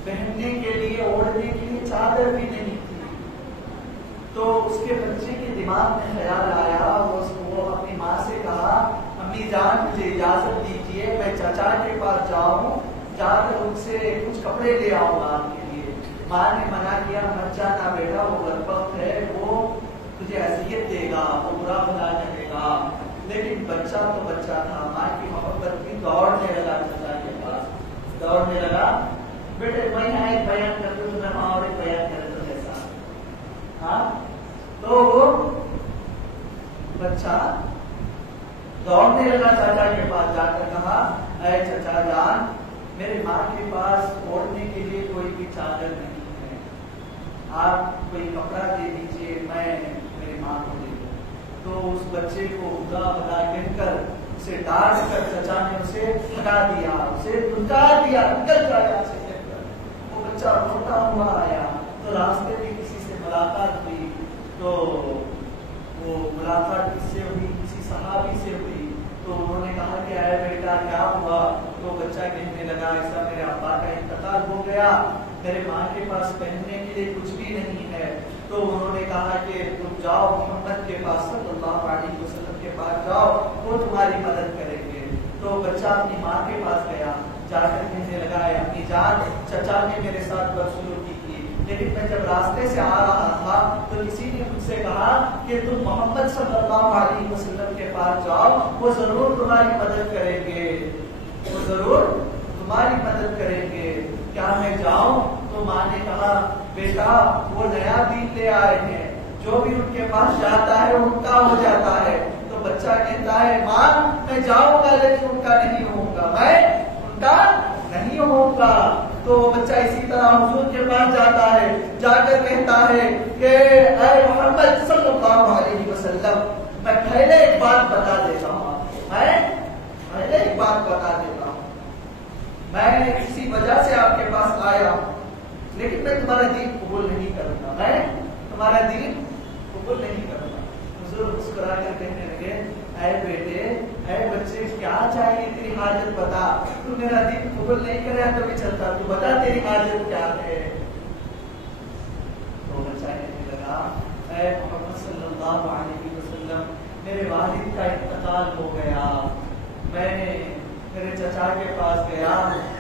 پہننے کے لیے، اوڑھنے کے لیے چادر بھی نہیں تھی، کے بچے کے دماغ میں خیال آیا، وہ اپنی ماں سے کہا امی جان مجھے اجازت دیجیے میں چچا کے پاس جاؤں، جا کر ان سے کچھ کپڑے لے آؤں گا آپ کے لیے۔ ماں نے منع کیا، مت جانا بیٹا، وہ بدبخت ہے، وہ تجھے اذیت دے گا، وہ برا بھلا کرے گا۔ لیکن بچہ تو بچہ تھا، ماں کی محبت کی دوڑنے لگا چچا کے پاس، دوڑنے لگا۔ بیٹے میں یہاں ایک بیان کر دوں، میں وہاں اور ایک بیان کر دوں ایسا۔ ہاں تو وہ بچہ دوڑنے لگا چاچا کے پاس، جا کر کہا اے چچا جان میرے ماں کے پاس اوڑھنے کے لیے کوئی بھی چادر نہیں ہے، آپ کوئی کپڑا دے دیجیے میں میری ماں کو دے دوں۔ تو اس بچے کو خدا بنا کہہ کر اسے ڈانٹ کر چچا نے اسے ہٹا دیا، اسے دھمکا دیا، نکل جا یہاں سے کہہ کر۔ وہ بچہ روتا ہوا آیا تو راستے میں کسی سے ملاقات ہوئی، تو وہ ملاقات کس سے ہوئی؟ کسی صحابی سے ہوئی۔ تو انہوں نے کہا کہ اے بیٹا کیا ہوا؟ تو بچہ کہنے لگا ایسا میرے ابا کا انتقال ہو گیا، میرے ماں کے پاس پہننے کے لیے کچھ بھی نہیں ہے۔ تو انہوں نے کہا کہ تم جاؤ محمد کے پاس صلی اللہ علیہ وسلم کے پاس جاؤ، وہ تمہاری مدد کریں گے۔ تو بچہ اپنی ماں کے پاس گیا، جا کر کہنے لگا ہے اپنی جان چچا نے میرے ساتھ بدسلوکی کی، لیکن میں جب راستے سے آ رہا تھا تو کسی نے مجھ سے کہا کہ تم محمد صلی اللہ علیہ وسلم کے پاس جاؤ، وہ ضرور تمہاری مدد کریں گے، وہ ضرور تمہاری مدد کریں گے، کیا میں جاؤں؟ تو ماں نے کہا بیٹا وہ نیا دین لے آئے ہیں، جو بھی ان کے پاس جاتا ہے ان کا ہو جاتا ہے۔ تو بچہ کہتا ہے ماں میں جاؤں گا لیکن ان کا نہیں ہوں گا، میں ان کا نہیں ہوں گا۔ تو بچہ اسی طرح حضور کے پاس جاتا ہے، جا کر کہتا ہے کہ اے محمد صلی اللہ علیہ وسلم میں پہلے ایک بات بتا دیتا ہوں، میں پہلے ایک بات بتا دیتا ہوں، میں کسی وجہ سے آپ کے پاس آیا ہوں لیکن میں تمہارا دین قبول نہیں کروں گا، میں تمہارا دین قبول نہیں کروں گا۔ حضور مسکرا کر کہنے لگے اے بیٹے اے بچے کیا چاہیے تیری حاجت بتا، تو میرا دین قبول نہیں کرے تو بھی چلتا، تو بتا تیری حاجت کیا ہے۔ تو بچہ کہنے لگا اے محمد صلی اللہ علیہ وسلم میرے والد کا انتقال ہو گیا، میں نے میرے چچا کے پاس گیا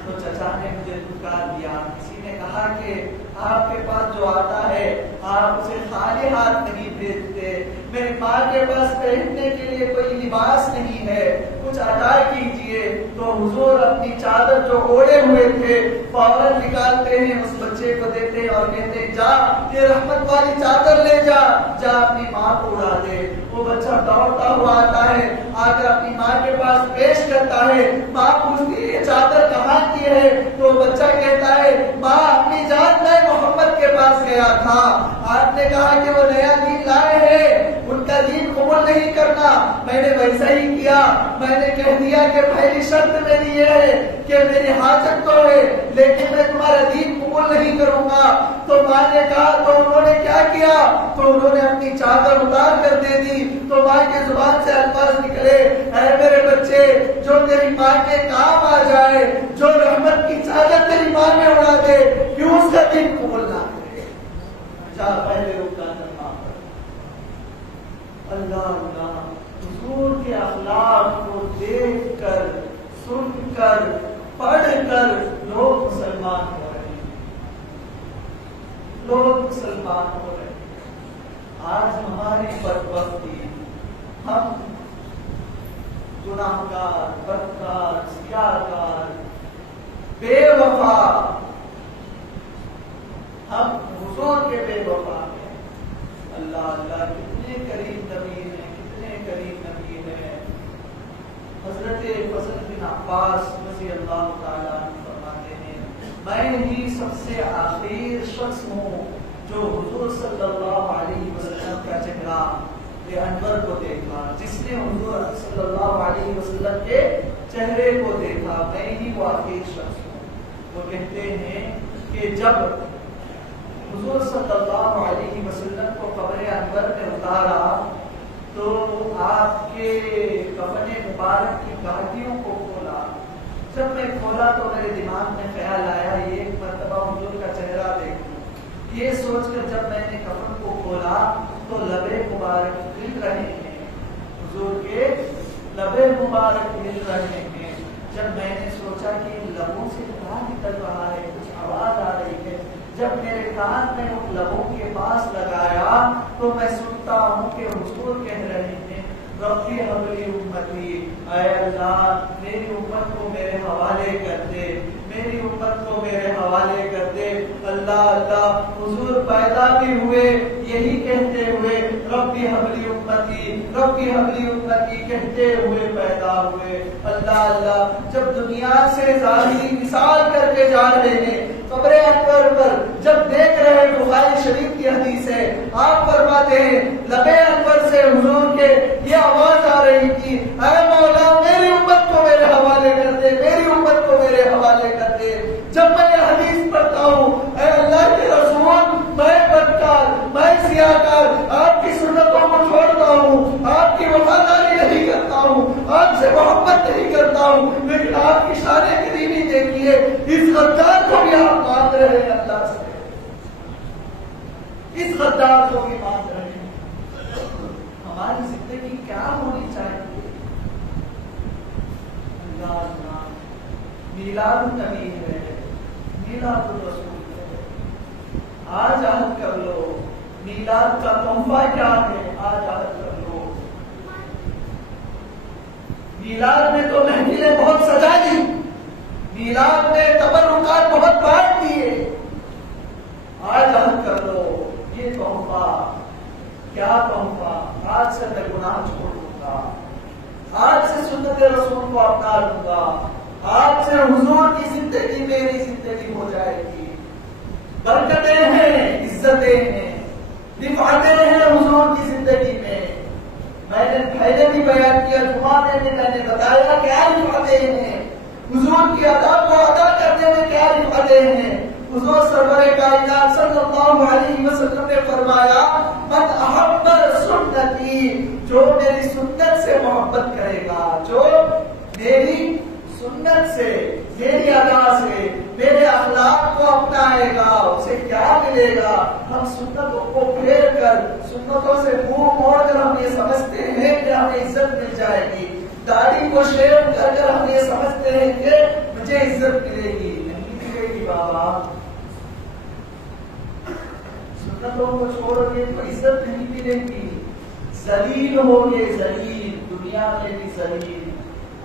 تو چچا نے مجھے دھکار دیا، کسی نے کہا کہ آپ کے پاس جو آتا ہے آپ اسے خالی ہاتھ نہیں بھیجتے، میری ماں کے پاس پہننے کے لیے کوئی لباس نہیں ہے، کچھ عطا کیجیے۔ تو حضور اپنی چادر جو اوڑے ہوئے تھے فوراً نکالتے ہیں، اس بچے کو دیتے ہیں اور کہتے ہیں جا یہ رحمت والی چادر لے جا، جا اپنی ماں کو اڑا دے۔ وہ بچہ دوڑتا ہوا آتا ہے، آ کر اپنی ماں کے پاس پیش کرتا ہے، ماں پوچھتی ہے یہ چادر کہاں کی ہے؟ تو بچہ کہتا ہے ماں اپنی جان میں محمد کے پاس گیا تھا، آپ نے کہا کہ وہ نیا دین لائے ہیں، ان کا دین قبول نہیں کرنا، میں نے ویسا ہی کیا، میں نے کہہ دیا کہ پہلی شرط میری یہ ہے کہ میری حاجت تو ہے لیکن میں تمہارا دین قبول نہیں کروں گا۔ تو ماں نے کہا تو انہوں نے کیا کیا؟ تو انہوں نے اپنی چادر اتار کر دے دی۔ تو ماں کی زبان سے الفاظ نکلے اے میرے بچے جو تیری ماں کے کام آ جائے، جو رحمت کی چادر تیری ماں میں اڑا دے، کیوں اس کا دین قبول نہ کرے؟ جا پہلے رکا کرنا۔ اللہ اللہ حضور کے اخلاق کو دیکھ کر سن کر پڑھ کر لوگ مسلمان ہو رہے ہیں، لوگ مسلمان ہو رہے ہیں۔ آج ہماری بدبختی، ہم گناہگار، بدکار، سیاہکار، بے وفا، ہم حضور کے بے وفا ہیں۔ اللہ اللہ کتنے قریب نبی ہیں، کتنے قریب نبی ہیں۔ حضرت فضل بن عباس رضی اللہ تعالیٰ فرماتے ہیں میں ہی سب سے آخر شخص ہوں جو حضور صلی اللہ علیہ وسلم کا چہرہ انور کو دیکھا، جس نے حضور صلی اللہ علیہ وسلم کے چہرے کو دیکھا، میں ہی وہ آخر شخص ہوں۔ وہ کہتے ہیں کہ جب حضور صلی اللہ علیہ وسلم کو قبر انور میں اتارا تو آپ کے کفن مبارک کی گاٹیوں کو کھولا، جب میں کھولا تو میرے دماغ میں خیال آیا یہ ایک مرتبہ حضور کا چہرہ دیکھوں، یہ سوچ کر جب میں نے کفن کو کھولا تو لبے مبارک ہل رہے ہیں، حضور کے لبے مبارک ہل رہے ہیں۔ جب میں نے سوچا کہ ان لبوں سے کیا نکل رہا ہے، کچھ آواز آ رہی ہے، جب میرے کان میں ان لبوں کے پاس لگایا تو میں سنتا ہوں کہ حضور کہہ رہے ہیں ربی حبلی امتی، اے اللہ میری امت کو میرے حوالے کر دے، میری امت کو میرے حوالے کر دے۔ اللہ اللہ، حضور پیدا بھی ہوئے یہی کہتے ہوئے ربی حبلی امتی، ربی حبلی امتی کہتے ہوئے پیدا ہوئے۔ اللہ اللہ، جب دنیا سے ظاہری مثال کر کے جا رہے ہیں، قبر انور پر جب دیکھ رہے، بخاری شریف کی حدیث ہے، آپ فرماتے ہیں لبے انور سے حضور کے یہ آواز آ رہی تھی، اے مولا میری امت کو میرے حوالے کر دے، میری امت کو میرے حوالے کر دے۔ جب میں یہ حدیث پڑھتا ہوں، اے اللہ کے رسول، میں بدکار، میں سیاہکار، آپ کی سنتوں کو چھوڑتا ہوں، آپ کی وفاداری نہیں کرتا ہوں، آپ سے محبت نہیں کرتا ہوں، لیکن آپ کی شان کریمی دیکھیے، اس غدار کو بھی آپ مان رہے ہیں اللہ سے، اس غدار کو بھی مان رہے ہیں۔ ہماری زندگی کیا ہونی چاہیے؟ اللہ اللہ، میلاد النبی ہے، میلاد الرسول ہے، آج عہد کر لو۔ میلاد کا تحفہ کیا ہے؟ آج عہد کر لو۔ میلاد میں تو محفلیں بہت سجا دی، میلاد میں تبرکات بہت بانٹ دیے، آج عہد کر لو۔ یہ تحفہ کیا تحفہ؟ آج سے میں گناہ چھوڑ دوں گا، آج سے سنت رسول کو اپنا لوں گا، آج سے حضور کی زندگی میری زندگی ہو جائے گی۔ برکتیں ہیں، عزتیں ہیں، رفعتیں ہیں حضور کی زندگی میں۔ میں نے پہلے بھی بیان کیا، جمعہ میں نے بتایا کیا رفعتیں ہیں، حضور کی ادا کو ادا کرنے میں کیا رفعتیں ہیں۔ حضور سرور کائنات صلی اللہ علیہ وسلم نے فرمایا من احب سنتی، جو میری سنت سے محبت کرے گا، جو میری سنت سے، میری ادا سے، میرے اخلاق کو اپنائے گا، اسے کیا ملے گا؟ ہم سنتوں کو پھیر کر، سنتوں سے منہ موڑ کر ہم یہ سمجھتے ہیں کہ ہمیں عزت مل جائے گی، داڑھی کو شیو کر کر ہم یہ سمجھتے ہیں کہ مجھے عزت ملے گی، نہیں ملے گی بابا۔ سنتوں کو چھوڑ کے تو عزت نہیں ملے گی، ذلیل ہوگے، ذلیل، دنیا میں بھی ذلیل،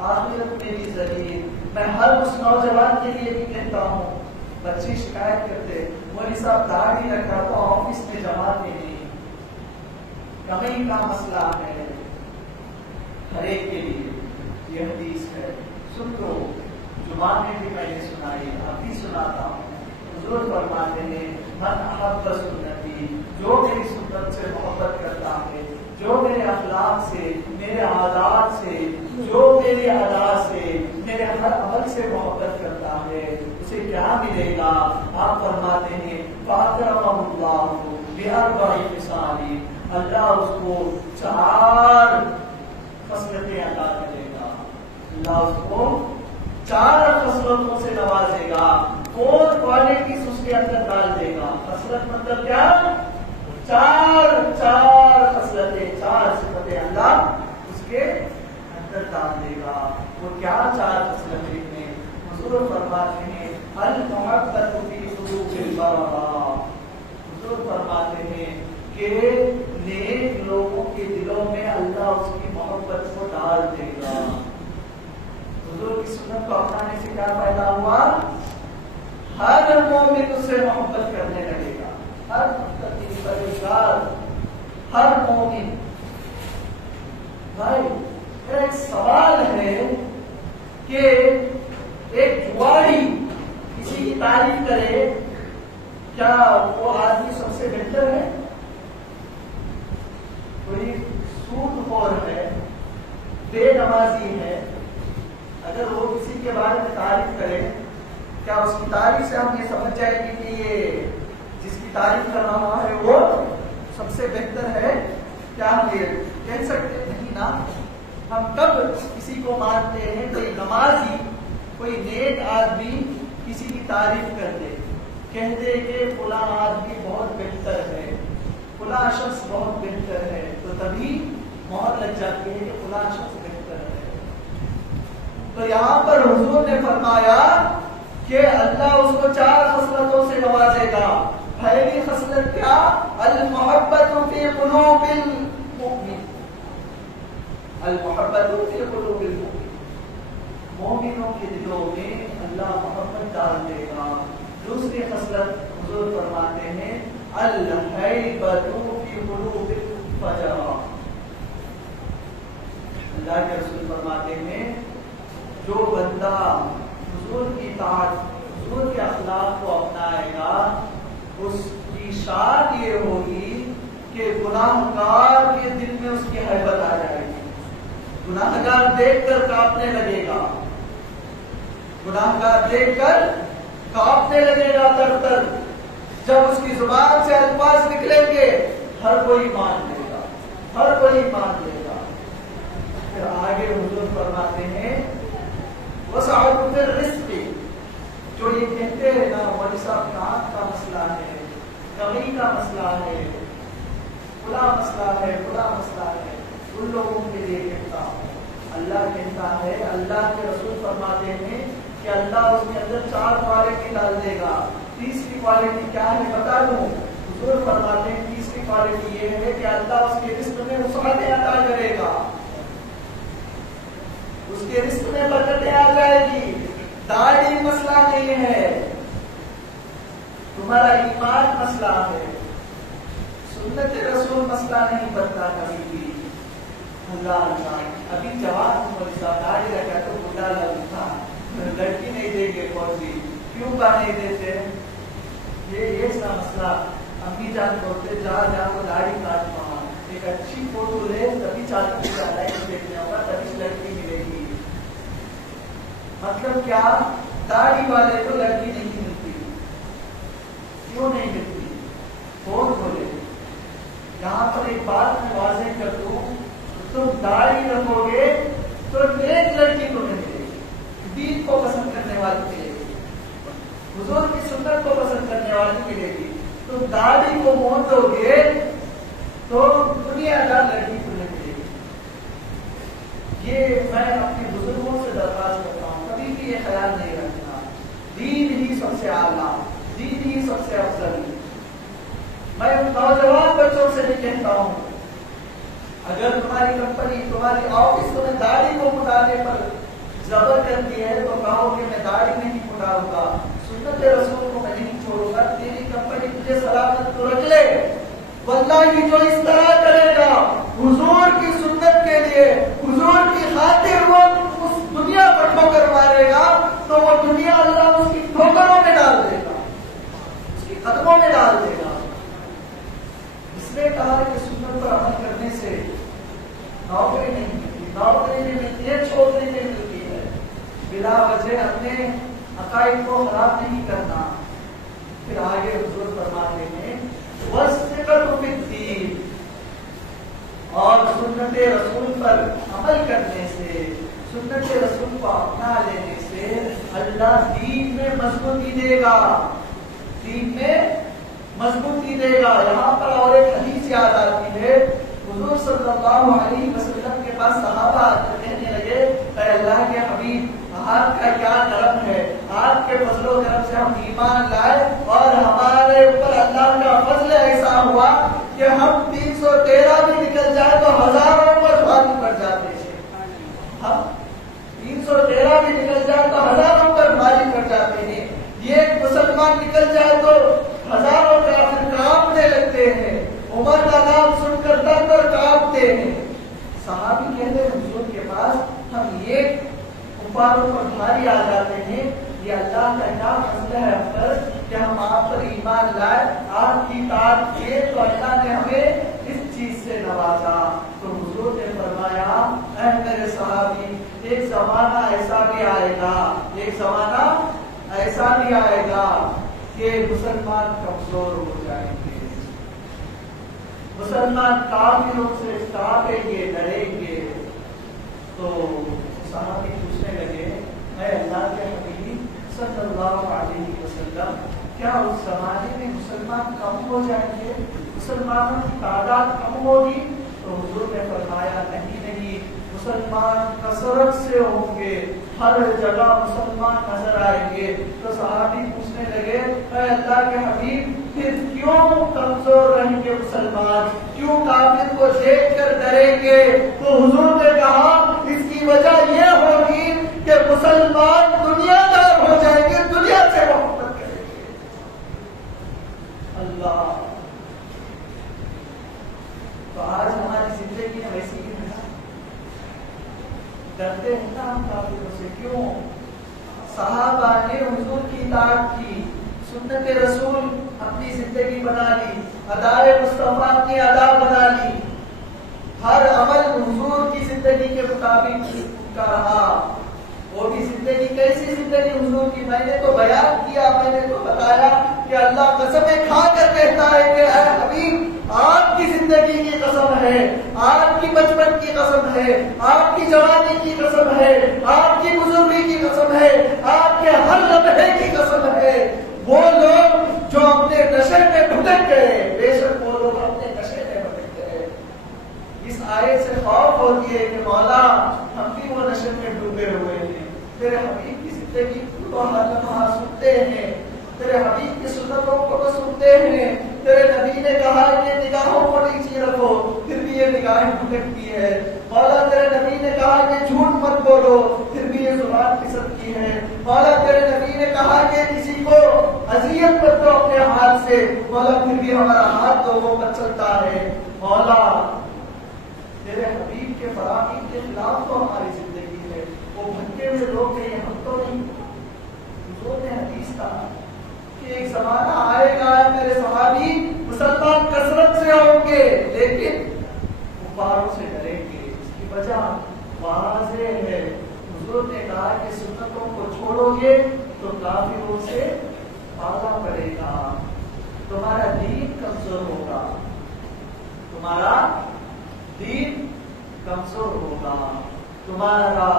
آخرت میں بھی ذلیل۔ میں ہر اس نوجوان کے لیے بھی کہتا ہوں، بچے شکایت کرتے مولوی صاحب داڑھی رکھا تو آفس میں جماعت نہیں، کمی کا مسئلہ ہے، ہر ایک کے لیے یہ حدیث ہے، سن لو۔ جمعہ میں بھی میں نے سنائی، اب بھی سناتا ہوں۔ حضور فرماتے ہیں من احب سنتی، جو میری سنت سے محبت کرتا ہے، جو میرے اخلاق سے، میرے عادات سے، جو میری ادا سے، میرے ہر عمل سے محبت کرتا ہے، اسے کیا ملے گا؟ آپ فرماتے ہیں فَأَكْرَمَهُ اللَّهُ بِأَرْبَعِ خِصَالٍ، اللہ اس کو 4 خصلتیں عطا کرے گا، اللہ اس کو 4 خصلتوں سے نوازے گا، 4 کوالٹیز اس کے اندر ڈال دے گا۔ خصلت مطلب کیا؟ 4 خصلتیں، 4 صفتیں اللہ اس کے اندر ڈال دے گا۔ وہ کیا 4 خصلتیں ہیں؟ حضور فرماتے ہیں المحبت فی قلوب البررا، حضور فرماتے ہیں کہ نیک لوگوں کے دلوں میں اللہ اس کی محبت کو ڈال دے گا۔ حضور کی سنت کو اپنانے سے کیا پیدا ہوا؟ ہر مومن اس سے محبت کرنے لگے گا، ہر متقی پرہیزگار، ہر مومن۔ بھائی ایک سوال ہے کہ ایک جواری کسی کی تعریف کرے، کیا وہ آدمی سب سے بہتر ہے؟ کوئی سود خور ہے، بے نمازی ہے، اگر وہ کسی کے بارے میں تعریف کرے، کیا اس کی تعریف سے ہم یہ سمجھ جائیں گے کہ یہ جس کی تعریف کر رہا ہے وہ سب سے بہتر ہے؟ کیا ہم یہ کہہ سکتے؟ نہیں نا۔ ہم کب کسی کو مانتے ہیں؟ کوئی نمازی، کوئی نیک آدمی کسی کی تعریف کر دے، کہہ دے کہ فلاں آدمی بہت بہتر ہے، فلاں شخص بہت بہتر ہے، تو تبھی مہر لگ جاتی ہے کہ فلاں شخص بہتر ہے۔ تو یہاں پر حضور نے فرمایا کہ اللہ اس کو 4 خصلتوں سے نوازے گا۔ پہلی خصلت کیا؟ المحبت فی قلوب المؤمن، المحبت فی قلوب المؤمن، مومنوں کے دلوں میں اللہ محبت ڈال دے گا۔ دوسری خصلت حضور فرماتے ہیں الہیبۃ فی قلوب الفجرہ، اللہ کے رسول فرماتے ہیں جو بندہ حضور کی اطاعت، حضور کے اخلاق کو اپنائے گا، اس کی شان یہ ہوگی کہ گناہ گار کے دل میں اس کی ہیبت آ جائے گی، گناہ گار دیکھ کر کانپنے لگے گا، گناہ گار دیکھ کر کانپنے لگے گا تر تر۔ جب اس کی زبان سے الفاظ نکلیں گے ہر کوئی مان لے گا، ہر کوئی مان لے گا۔ پھر آگے حضور فرماتے ہیں وسعت فی الرزق، جو یہ کہتے ہیں نا مولوی صاحب کان کا مسئلہ ہے، کمی کا مسئلہ ہے، فلاں مسئلہ ہے، فلاں مسئلہ ہے، ان لوگوں کے لیے کہتا ہوں، اللہ کہتا ہے، اللہ کے رسول فرماتے ہیں کہ اللہ اس کے اندر 4 کوالٹی ڈال دے گا۔ تیسری کوالٹی کیا ہے بتا دوں؟ حضور فرماتے ہیں تیسری کوالٹی یہ ہے کہ اللہ اس کے رزق میں وسعتیں عطا کرے گا، اس کے رزق میں برکتیں آ جائے گی۔ داڑھی مسئلہ نہیں ہے، تمہارا ایمان مسئلہ ہے، سنت رسول مسئلہ نہیں بنتا کبھی بھی۔ اللہ اللہ، ابھی جواب داڑھی رکھا تو بڈھا لگتا، لڑکی نہیں دیں گے کون سی، کیوں کا نہیں دیتے؟ یہ سا مسئلہ امی جان بولتے جا وہ داڑھی کاٹ پانا، ایک اچھی فوٹو لے تبھی چاہتے دیکھنے ہوگا، تبھی لڑکی ملے گی۔ مطلب کیا؟ داڑھی والے کو لڑکی نہیں ملتی، کیوں نہیں ملتی؟ کون بولے؟ یہاں پر ایک بات میں واضح کر دوں، تم داڑھی رکھو گے تو نیک لڑکی کو نہیں ملے گی، دین کو پسند کرنے والی ملے گی، حضور کی سنت کو پسند کرنے والی ملے گی۔ تم داڑھی کو موڑ دو گے تو دنیا دار لڑکی کو نہیں ملے گی۔ یہ میں اپنے بزرگوں سے درخواست کرتا ہوں، کبھی بھی یہ خیال نہیں رکھنا دین ہی سب سے اعلیٰ، دین ہی سب سے افضل۔ میں نوجوان بچوں سے بھی کہتا ہوں، اگر تمہاری کمپنی، تمہاری آفس تمہیں داڑھی کو مٹانے پر زبر کرتی ہے تو کہو کہ میں داڑھی نہیں مٹاؤں گا، سنت رسول کو میں نہیں چھوڑوں گا، تیری کمپنی تجھے سلامت تو رکھ لے۔ واللہ جو اس طرح کرے گا حضور کی سنت کے لیے، حضور کی خاطر وہ اس دنیا پر ٹھوکر مارے گا تو وہ دنیا اللہ اس کی ٹھوکروں میں ڈال دے گا، اس کی قدموں میں ڈال دے گا۔ اس نے کہا کہ سنت پر عمل کرنے سے نوکری نہیں ملتی، نوکری نہیں ملتی ہے، چھوکری نہیں ملتی ہے، بلا وجہ اپنے عقائد کو خراب نہیں کرنا۔ پھر آگے حضور فرماتے ہیں وَالثِّقَةُ فِي الدِّينِ، اور سنت رسول پر عمل کرنے سے، سنت رسول کو اپنا لینے سے اللہ دین میں مضبوطی دے گا، دین میں مضبوطی دے گا۔ یہاں پر اور ایک حدیث یاد آتی ہے، حضور صلی اللہ علیہ وسلم کے پاس صحابہ آتے کہنے لگے اے اللہ کے حبیب، آپ کا کیا کرم ہے، آپ کے فضل و کرم سے ہم ایمان لائے اور ہمارے اوپر اللہ کا فضل ایسا ہوا کہ ہم 313 بھی نکل جائے تو ہزاروں پر بھاری پڑ جاتے ہیں، ہم 313 بھی نکل جائے تو ہزاروں پر بھاری پڑ جاتے ہیں، یہ مسلمان نکل جائے تو ہزاروں کافر کانپنے لگتے ہیں، عمر کا نام سن کر ڈر کر کانپتے ہیں۔ صحابی کہتے ہیں حضور کے پاس ہم یہ کفاروں پر بھاری آ جاتے ہیں، یہ اللہ کا کیا فضل ہے ہم پر کہ ہم آپ پر ایمان لائے، آپ کی اطاعت کیے تو اللہ نے ہمیں اس چیز سے نوازا۔ تو حضور نے فرمایا اے میرے صحابی، ایک زمانہ ایسا بھی آئے گا، ایک زمانہ ایسا بھی آئے گا کہ مسلمان کمزور ہو جائیں گے، مسلمان کافروں سے کانپیں گے، ڈریں گے۔ تو صحابی پوچھنے لگے اے اللہ کے حبیب صلی اللہ علیہ وسلم، کیا اس زمانے میں مسلمان کم ہو جائیں گے؟ اس مسلمانوں کی تعداد کم ہوگی؟ تو حضور نے فرمایا نہیں نہیں، مسلمان کثرت سے ہوں گے، ہر جگہ مسلمان نظر آئیں گے۔ تو صحابی پوچھنے لگے اے اللہ کے حبیب، پھر کیوں کمزور رہیں گے مسلمان، کیوں کافر کو دیکھ کر ڈریں گے؟ تو حضور نے کہا اس کی وجہ یہ ہوگی کہ مسلمان دنیا دار ہو جائیں گے، دنیا سے محبت کریں گے۔ اللہ، تو آج ہماری زندگی میں ویسی ہی ہے، ڈرتے ہیں نا ہم کافروں سے۔ کیوں؟ صحابہ نے حضور کی اطاعت کی، سنت رسول اپنی زندگی بنا لی، ادائے مصطفیٰ اپنی ادا بنا لی، ہر عمل حضور کی زندگی کے مطابق کا رہا۔ وہ بھی زندگی کیسی زندگی حضور کی؟ میں نے تو بیان کیا، میں نے تو بتایا کہ اللہ قسمیں کھا کر کہتا ہے کہ اے حبیب، آپ کی زندگی کی قسم ہے، آپ کی بچپن کی قسم ہے، آپ کی جوانی کی قسم ہے، آپ کی بزرگی کی قسم ہے، آپ کے ہر لمحے کی قسم ہے، وہ لوگ جو اپنے نشے میں بھٹک گئے، بے شک وہ لوگ اپنے نشے میں بھٹک گئے، اس آیت سے خوف ہوتی ہے کہ مولا ہم بھی وہ نشے میں ڈوبے ہوئے ہیں۔ تیرے حبیب کی زندگی کو ہر لمحہ سنتے ہیں، تیرے حبیب کی سنتوں کو تو سنتے ہیں، تیرے نبی نے کہا کہ نگاہوں کو نیچے رکھو، پھر بھی یہ نگاہیں بھٹکتی ہے۔ مولا تیرے نبی نے کہا کہ جھوٹ مت بولو، پھر بھی یہ زبان پھسلتی ہے۔ مولا تیرے نبی نے کہا کہ کسی کو اذیت مت دو اپنے ہاتھ سے، مولا پھر بھی ہمارا ہاتھ تو وہ پر چلتا ہے۔ مولا تیرے حبیب کے فرامین کے خلاف تو ہماری زندگی ہے، وہ بھٹکے ہوئے لوگ ہیں، ہم تو نہیں۔ حضور نے حدیث کہا کہ ایک زمانہ آئے گا میرے صحابی، مسلمان کثرت سے ہوں گے لیکن کفاروں سے ڈریں گے۔ اس کی وجہ واضح ہے، حضور نے کہا کہ سنتوں کو چھوڑو گے تو کافروں سے پالا پڑے گا، تمہارا دین کمزور ہوگا، تمہارا دین کمزور ہوگا، تمہارا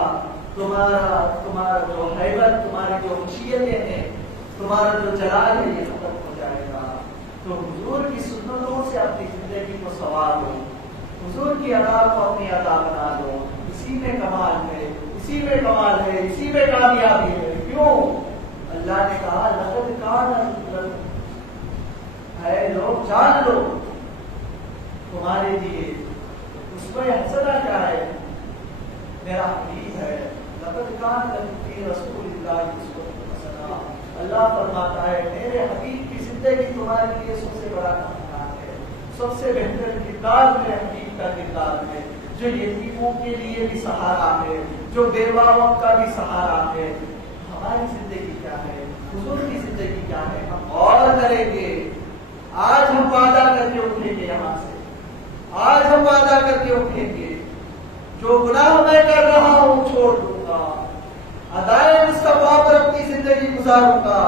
جو حیبت، تمہاری جو خشیتیں ہیں، تمہارا جو جلال ہے یہ ختم ہو جائے گا۔ تو حضور کی سنتوں سے اپنی زندگی کو سنوارو، حضور کی ادا کو اپنی ادا بنا لو، اسی میں کمال ہے، اسی میں کمال ہے، اسی میں کامیابی ہے۔ کیوں؟ اللہ نے کہا لقد کان لکم، اے لوگ جان لو تمہارے لیے اس کو حسنہ کیا ہے؟ میرا حبیب ہے۔ لقد کان لکم فی رسول اللہ اسوۃ حسنہ، اللہ فرماتا ہے میرے حبیب کی زندگی تمہارے لیے سب سے بڑا کامیاب ہے، سب سے بہتر کردار میرے حبیب کا کردار ہے، جو یتیموں کے لیے بھی سہارا ہے، جو بیواؤں کا بھی سہارا ہے۔ ہماری زندگی کیا ہے؟ حضور کی زندگی کیا ہے؟ ہم اور کریں گے۔ آج ہم وعدہ کر کے اٹھیں گے، یہاں سے آج ہم وعدہ کر کے اٹھیں گے، جو گناہ میں کر رہا ہوں چھوڑ دوں گا، ادائے مصطفیٰ پر اپنی زندگی گزاروں گا،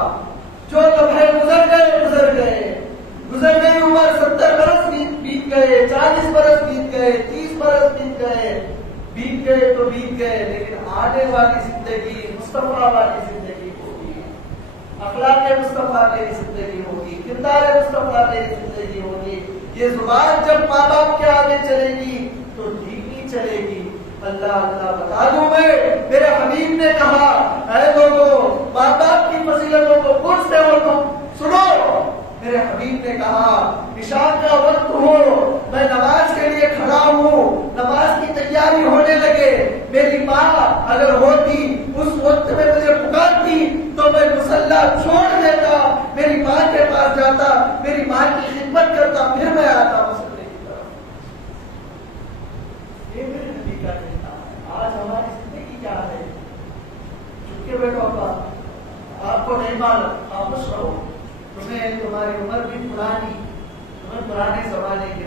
جو لمحے گزر گئی عمر، 70 برس بیت گئے، 40 برس بیت گئے، 30 برس بیت گئے تو بیت گئے، لیکن آنے والی زندگی مصطفیٰ والی زندگی ہوگی، اخلاق مصطفیٰ میری زندگی ہوگی، کردار مصطفیٰ میری زندگی ہوگی۔ یہ زبان جب ماں باپ کے آگے چلے گی تو ڈھیلی چلے گی۔ اللہ اللہ بتا دوں میرے حبیب نے کہا اے لوگوں، ماں باپ کی فضیلتوں کو خود سے ہو تم سنو۔ میرے حبیب نے کہا عشاء کا وقت ہو، میں نماز کے لیے کھڑا ہوں، نماز کی تیاری ہونے لگے، میری ماں اگر ہوتی اس وقت میں مجھے پکارتی تو میں مصلی چھوڑ دیتا، میری ماں کے پاس جاتا، میری ماں کی خدمت کرتا، پھر میں آتا مصلی کی طرف۔ یہ میرے نبی کا کہنا ہے۔ آج ہماری زندگی کیا ہے؟ چپ کے بیٹھو، آپ کو نہیں معلوم، خاموش رہو، تمہاری عمر بھی پرانی، تمہیں پرانے زمانے کے،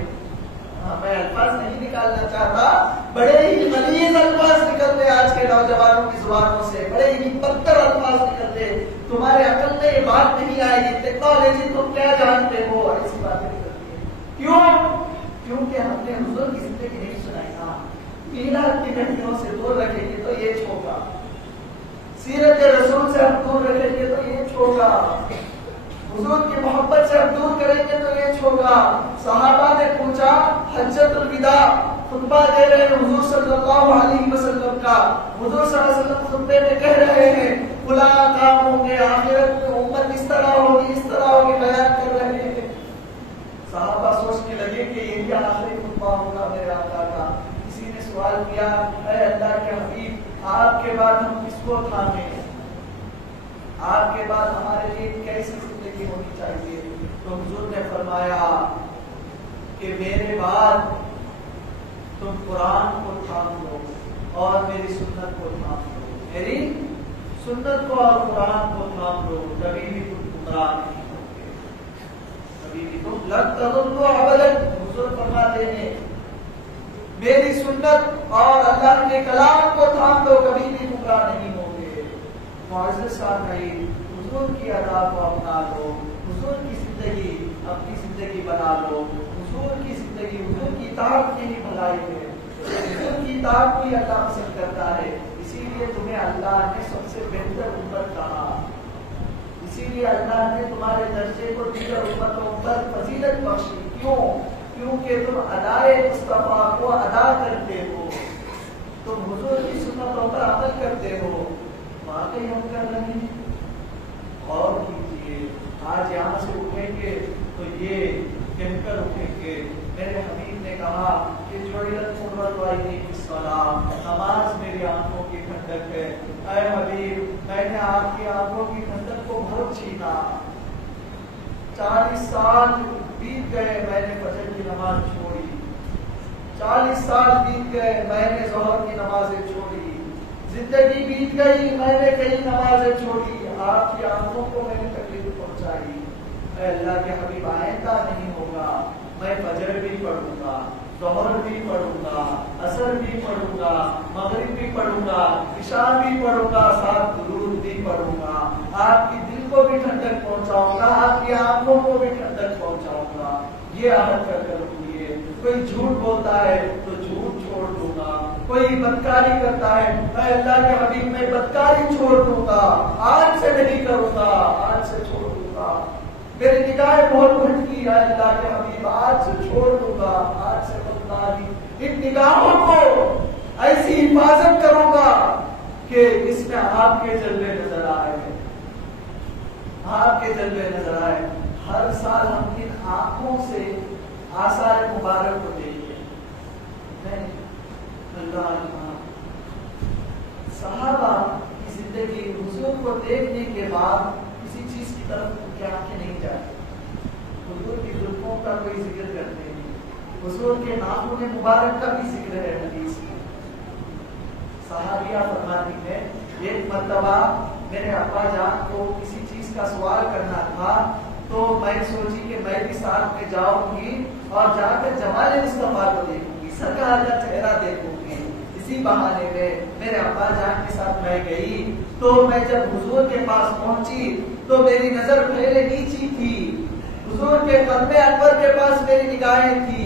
میں الفاظ نہیں نکالنا چاہتا، بڑے ہی غلیظ الفاظ نکلتے آج کے نوجوانوں کی زبانوں سے، بڑے ہی بدتر الفاظ نکلتے، تمہارے عقل میں یہ بات نہیں آئے گی، ٹیکنالوجی تم کیا جانتے ہو، اور ایسی باتیں نکلتی ہیں۔ کیوں؟ کیونکہ ہم نے حضور کی زندگی نہیں سنائی نا۔ میلاد کی گھڑیوں سے دور رکھیں گے تو یہ چھوڑا، سیرت رسول سے ہم دور رکھیں گے تو یہ چھوڑا، حضور کی محبت سے ہم دور کریں گے تو یہ ہوگا. صحابہ نے پوچھا حجۃ الوداع خطبہ دے رہے ہیں حضور صلی اللہ علیہ وسلم کا. حضور صلی اللہ علیہ وسلم خطبے میں کہہ رہے ہیں فلاں کام ہوں گے, آخرت میں امت اس طرح ہوگی, اس طرح ہوگی, بیان کر رہے ہیں. صحابہ سوچنے لگے کہ یہ کیا آخری خطبہ ہوگا میرے آقا کا. کسی نے سوال کیا اے اللہ کے حبیب آپ کے بعد ہم کس کو تھامیں, آپ کے بعد ہمارے لیے کیسی زندگی ہونی چاہیے. تو حضور نے فرمایا کہ میرے بعد تم قرآن کو تھام لو اور میری سنت کو تھام لو, میری سنت کو اور قرآن کو تھام لو, کبھی بھی تم گمراہ نہیں ہوگے, کبھی بھی تم لن تضلوا ابدا. حضور فرماتے ہیں میری سنت اور اللہ کے کلام کو تھام لو, کبھی بھی گمراہ نہیں ہوگے. معزز سامعین, حضور کی ادا کو اپنا لو, حضور کی زندگی اپنی زندگی بنا لو. حضور کی زندگی, حضور کی اطاعت کی ہی بھلائی ہے, حضور کی اطاعت کو ہی اللہ پسند کرتا ہے. اسی لیے تمہیں اللہ نے سب سے بہتر امت کہا, اسی لیے اللہ نے تمہارے درجے کو دیگر امتوں پر فضیلت بخشی. کیوں؟ کیونکہ تم ادائے مصطفیٰ کو ادا کرتے ہو, تم حضور کی سنتوں پر عمل کرتے ہو. واقعی ہم کر رہے ہیں, غور کیجیے. آج یہاں سے اٹھیں گے تو یہ کہہ کر اٹھیں گے میرے حبیب نے کہا کہ جعلت قرۃ عینی فی الصلاۃ, نماز میری آنکھوں کی ٹھنڈک ہے. اے حبیب میں نے آپ کی آنکھوں کی ٹھنڈک کو بہت چھینا. 40 سال بیت گئے میں نے فجر کی نماز چھوڑی, 40 سال بیت گئے میں نے ظہر کی نمازیں چھوڑی, زندگی بیت گئی میں نے کئی نمازیں چھوڑی, آپ کی آنکھوں کو میں نے تکلیف پہنچائی. اے اللہ کے حبیب آئندہ نہیں ہوگا, میں فجر بھی پڑھوں گا, ظہر بھی پڑھوں گا, عصر بھی پڑھوں گا, مغرب بھی پڑھوں گا, عشاء بھی پڑھوں گا, ساتھ درود بھی پڑھوں گا. آپ کی دل کو بھی ٹھنڈک پہنچاؤں گا, آپ کی آنکھوں کو بھی ٹھنڈک پہنچاؤں گا. یہ عہد کر کر رکھیے. کوئی جھوٹ بولتا ہے تو جھوٹ چھوڑ دوں گا, کوئی بدکاری کرتا ہے اے اللہ کے حبیب میں بدکاری چھوڑ دوں گا, آج سے نہیں کروں گا, آج سے چھوڑ دوں گا. میری نگاہیں بہت بھٹکی ہے اللہ کے حبیب, آج سے چھوڑ دوں گا, آج سے بدکاری. ان نگاہوں کو ایسی حفاظت کروں گا کہ اس میں آپ کے جلوے نظر آئے, آپ کے جلوے نظر آئے. ہر سال ہم ان آنکھوں سے آثار مبارک کو دیکھیں. صحابہ کی زندگی حضور کو دیکھنے کے بعد کسی چیز کی طرف ان کی آنکھیں نہیں جاتی. حضور کی زلفوں کا کوئی ذکر کرتے ہیں, حضور کے ناخن مبارک کا بھی ذکر ہے حدیث میں. صحابیہ فرماتی ہے ایک مرتبہ میرے ابا جان کو کسی چیز کا سوال کرنا تھا تو میں سوچی کہ میں بھی ساتھ میں جاؤں گی اور جا کر جمال مصطفیٰ کو دیکھوں گی, سرکار کا چہرہ دیکھوں گی. اسی بہانے میں میرے ابا جان کے ساتھ میں گئی تو میں جب حضور کے پاس پہنچی تو میری نظر پہلے نیچی تھی, حضور کے قدم انور کے پاس میری نگاہیں تھی,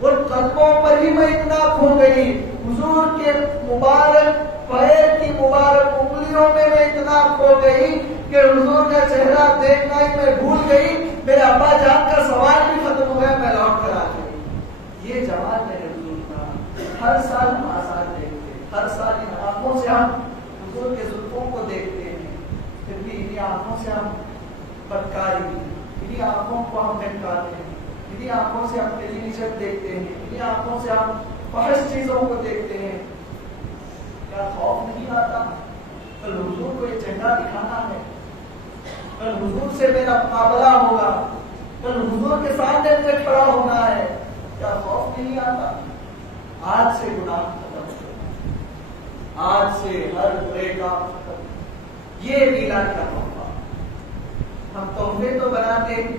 ان قدموں پر ہی میں اتنا کھو گئی, حضور کے مبارک پیر کی مبارک انگلیوں میں اتنا کھو گئی کہ حضور کا چہرہ دیکھنا ہی میں بھول گئی. میرے ابا جان کا سوال بھی ختم ہو گیا, میں لوٹ کر آ گئی. یہ جواب میرے حضور کا. ہر سال ہم آثار دیکھتے, ہر سال ان آنکھوں سے ہم حضور کے زلفوں کو دیکھتے ہیں, پھر بھی انہیں آنکھوں سے ہم بدکاری, انہیں آنکھوں کو ہم بہکاتے ہیں, انہیں آنکھوں سے ہم ٹیلیویژن دیکھتے ہیں, انہیں آنکھوں سے ہم فحش چیزوں کو دیکھتے ہیں. کیا خوف نہیں آتا کل حضور کو یہ چہرہ دکھانا ہے, کل حضور سے میرا مقابلہ ہوگا, کل حضور کے سامنے مجھے کھڑا ہونا ہے, کیا خوف نہیں آتا؟ آج سے گناہ ختم کرو, آج سے ہر برے کام ختم. یہ میلاد کا تحفہ. ہم تحفے تو بناتے ہیں,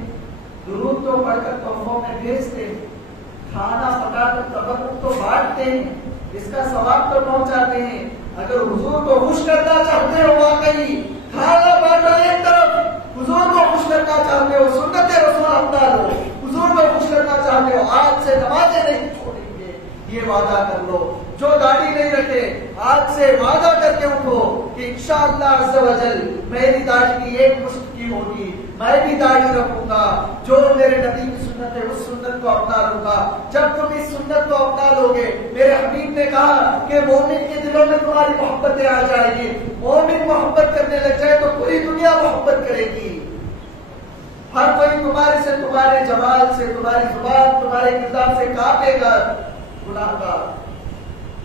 درود تو پڑھ کر تحفوں میں بھیجتے ہیں, کھانا پکا کر تبرک تو بانٹتے ہیں, اس کا ثواب تو پہنچاتے ہیں. اگر حضور کو خوش کرنا چاہتے ہو واقعی کھانا بانٹو ایک طرف, حضور کو خوش کرنا چاہتے ہو سنت رسول اپنا لو, حضور کو خوش کرنا چاہتے ہو آج سے نمازیں نہیں چھوڑیں گے, یہ وعدہ کر لو. جو داڑھی نہیں رکھے آج سے وعدہ کر کے اٹھو کہ انشاءاللہ عز و جل میری داڑھی کی ایک مشت کی ہوگی، میں بھی داڑھی رکھوں گا، جو میرے نبی کی سنت ہے اس سنت کو اپنا لوں گا۔ جب تم اس سنت کو اپنا لو گے، میرے حبیب نے کہا کہ مومن کے دلوں میں تمہاری محبتیں آ جائیں گی، مومن محبت کرنے لگ جائے تو پوری دنیا محبت کرے گی، ہر کوئی تمہارے سے، تمہارے جمال سے، تمہاری زبان، تمہارے کردار سے کانپے گا، گناہگار،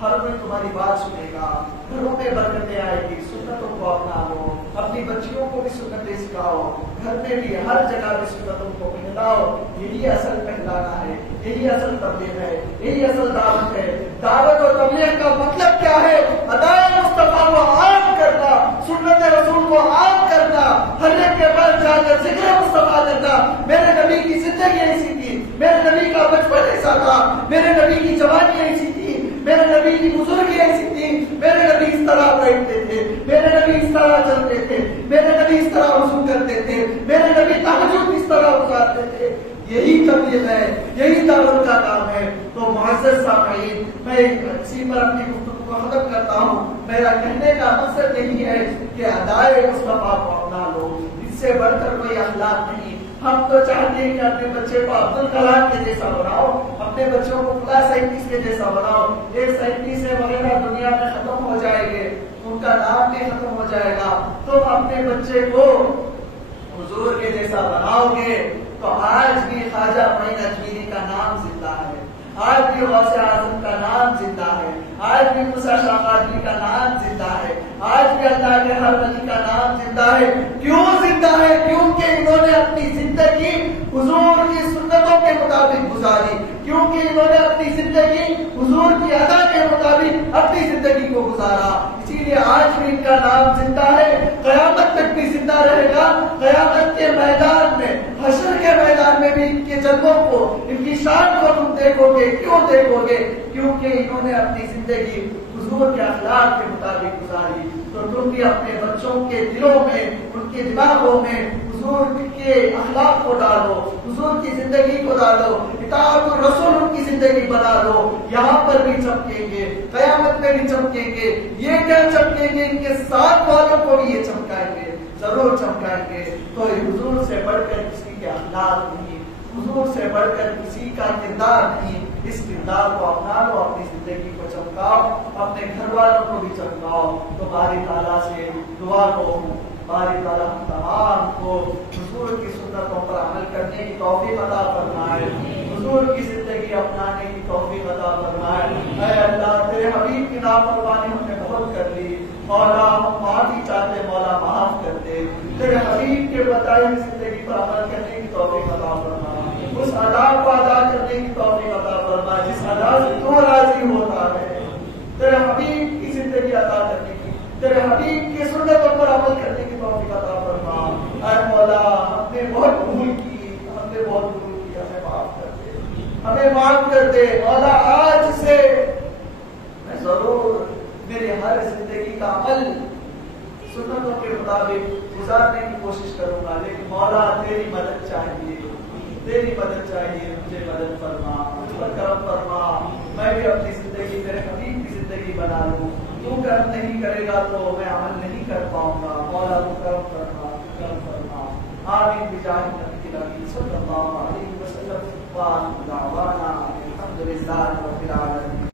ہر کوئی تمہاری بات سنے گا، گھروں میں برکتیں آئے گی۔ سنتوں کو اپنا لو، اپنی بچیوں کو بھی سنتیں سکھاؤ، گھر میں بھی ہر جگہ بھی سنتوں کو پہناؤ۔ یہی اصل پہلانا ہے، یہی اصل تبلیغ ہے، یہی اصل دعوت ہے۔ دعوت اور تبلیغ کا مطلب کیا ہے؟ ادائے مصطفیٰ کو عام کرنا، سنت رسول کو عام کرنا، ہر ایک کے پاس جا کر ذکر مصطفیٰ کرنا۔ میرے نبی کی زندگی ایسی تھی، میرے نبی کا بچپن ایسا تھا، میرے نبی کی جوانی ایسی تھی، میرے نبی کی بزرگی ایسی تھی، میرے نبی اس طرح بیٹھتے تھے، میرے نبی اس طرح چلتے تھے، میرے نبی اس طرح وضو کرتے تھے، میرے نبی تہجد اس طرح گزارتے تھے۔ یہی تبلیغ ہے، یہی دعوت کا کام ہے۔ تو معزز سامعین، میں اسی پر اپنی گفتگو کو ختم کرتا ہوں۔ میرا کہنے کا مقصد یہی ہے کہ ادائے مصطفیٰ کو اپنا لو، اس سے بڑھ کر کوئی اخلاق نہیں۔ ہم تو چاہتے ہیں کہ اپنے بچے کو عبد الکلام کے جیسا بناؤ، اپنے بچوں کو فلاں سائنٹسٹ کے جیسا بناؤ۔ ایک سائنٹسٹ ہے وغیرہ دنیا میں ختم ہو جائیں گے، ان کا نام بھی ختم ہو جائے گا۔ تم اپنے بچے کو حضور کے جیسا بناؤ گے تو آج بھی خواجہ معین اجمیری کا نام زندہ ہے، آج بھی غوث اعظم کا نام زندہ ہے، آج بھی موسیٰ شاہ قادری کا نام زندہ ہے، آج بھی اللہ کے ہر ولی کا نام زندہ ہے۔ کیوں زندہ ہے؟ کیونکہ انہوں نے اپنی زندگی حضور کی سنتوں کے مطابق گزاری، کیونکہ انہوں نے اپنی زندگی حضور کی ادا کے مطابق اپنی زندگی کو گزارا۔ اسی لیے آج بھی ان کا نام زندہ ہے، قیامت تک بھی زندہ رہے گا۔ قیامت کے میدان میں، حشر کے میدان میں بھی ان کے جلووں کو، ان کی شان کو تم دیکھو گے۔ کیوں دیکھو گے؟ کیونکہ انہوں نے اپنی زندگی حضور کے اخلاق کے مطابق گزاری۔ تو تم بھی اپنے بچوں کے دلوں میں، ان کے دماغوں میں حضور کے اخلاق کو ڈالو، حضور کی زندگی کو ڈالو، اطاعت الرسول ان کی زندگی بنا لو۔ یہاں پر بھی چمکیں گے، قیامت میں بھی چمکیں گے۔ یہ کیا چمکیں گے؟ ان کے ساتھ والوں کو بھی یہ چمکائیں گے، ضرور چمکائیں گے۔ تو حضور سے بڑھ کر کسی کے اخلاق نہیں، حضور سے بڑھ کر کسی کا کردار نہیں۔ اس کردار کو اپنا لو، اپنی زندگی کو چمکاؤ، اپنے گھر والوں کو بھی چمکاؤ۔ تو باری تعالیٰ سے دعا کو، باری تعالیٰ ہم تمام کو حضور کی سنتوں پر عمل کرنے کی توفیق عطا فرمائے، حضور کی زندگی اپنانے کی توفیق عطا فرمائے۔ اے اللہ، تیرے حبیب کی نافرمانی ہم نے بہت کر لی، مولا ہم معافی چاہتے، مولا معاف کر دے۔ تیرے حبیب کے بتائی ہوئی زندگی پر عمل کرنے کی توفیق عطا فرما، اس ادا کو ادا کرنے کی توفیق عطا فرما جس ادا سے تو راضی ہوتا ہے۔ تیرے حبیب کی زندگی عطا کرنے کی، تیرے حبیب کی سنتوں پر عمل کرنے کی توفیق عطا فرما۔ اے مولا، ہم نے بہت بھول کی، ہم نے بہت بھول کی، ہمیں معاف کر دے، ہمیں معاف کر دے مولا۔ آج سے میں ضرور میری ہر زندگی کا عمل سنتوں کے مطابق گزارنے کی کوشش کروں گا، لیکن مولا تیری مدد چاہیے، تیری مدد چاہیے، مجھے مدد فرما، مجھ پر کرم فرما، میں بھی اپنی زندگی تیرے حبیب کی زندگی بنا لوں۔ تو کرم نہیں کرے گا تو میں عمل نہیں کر پاؤں گا، مولا تو کرم فرما، کرم فرما۔ آمین بجاہ نبی الامین صلی اللہ علیہ وسلم۔ وآخر دعوانا الحمد للہ رب العالمین۔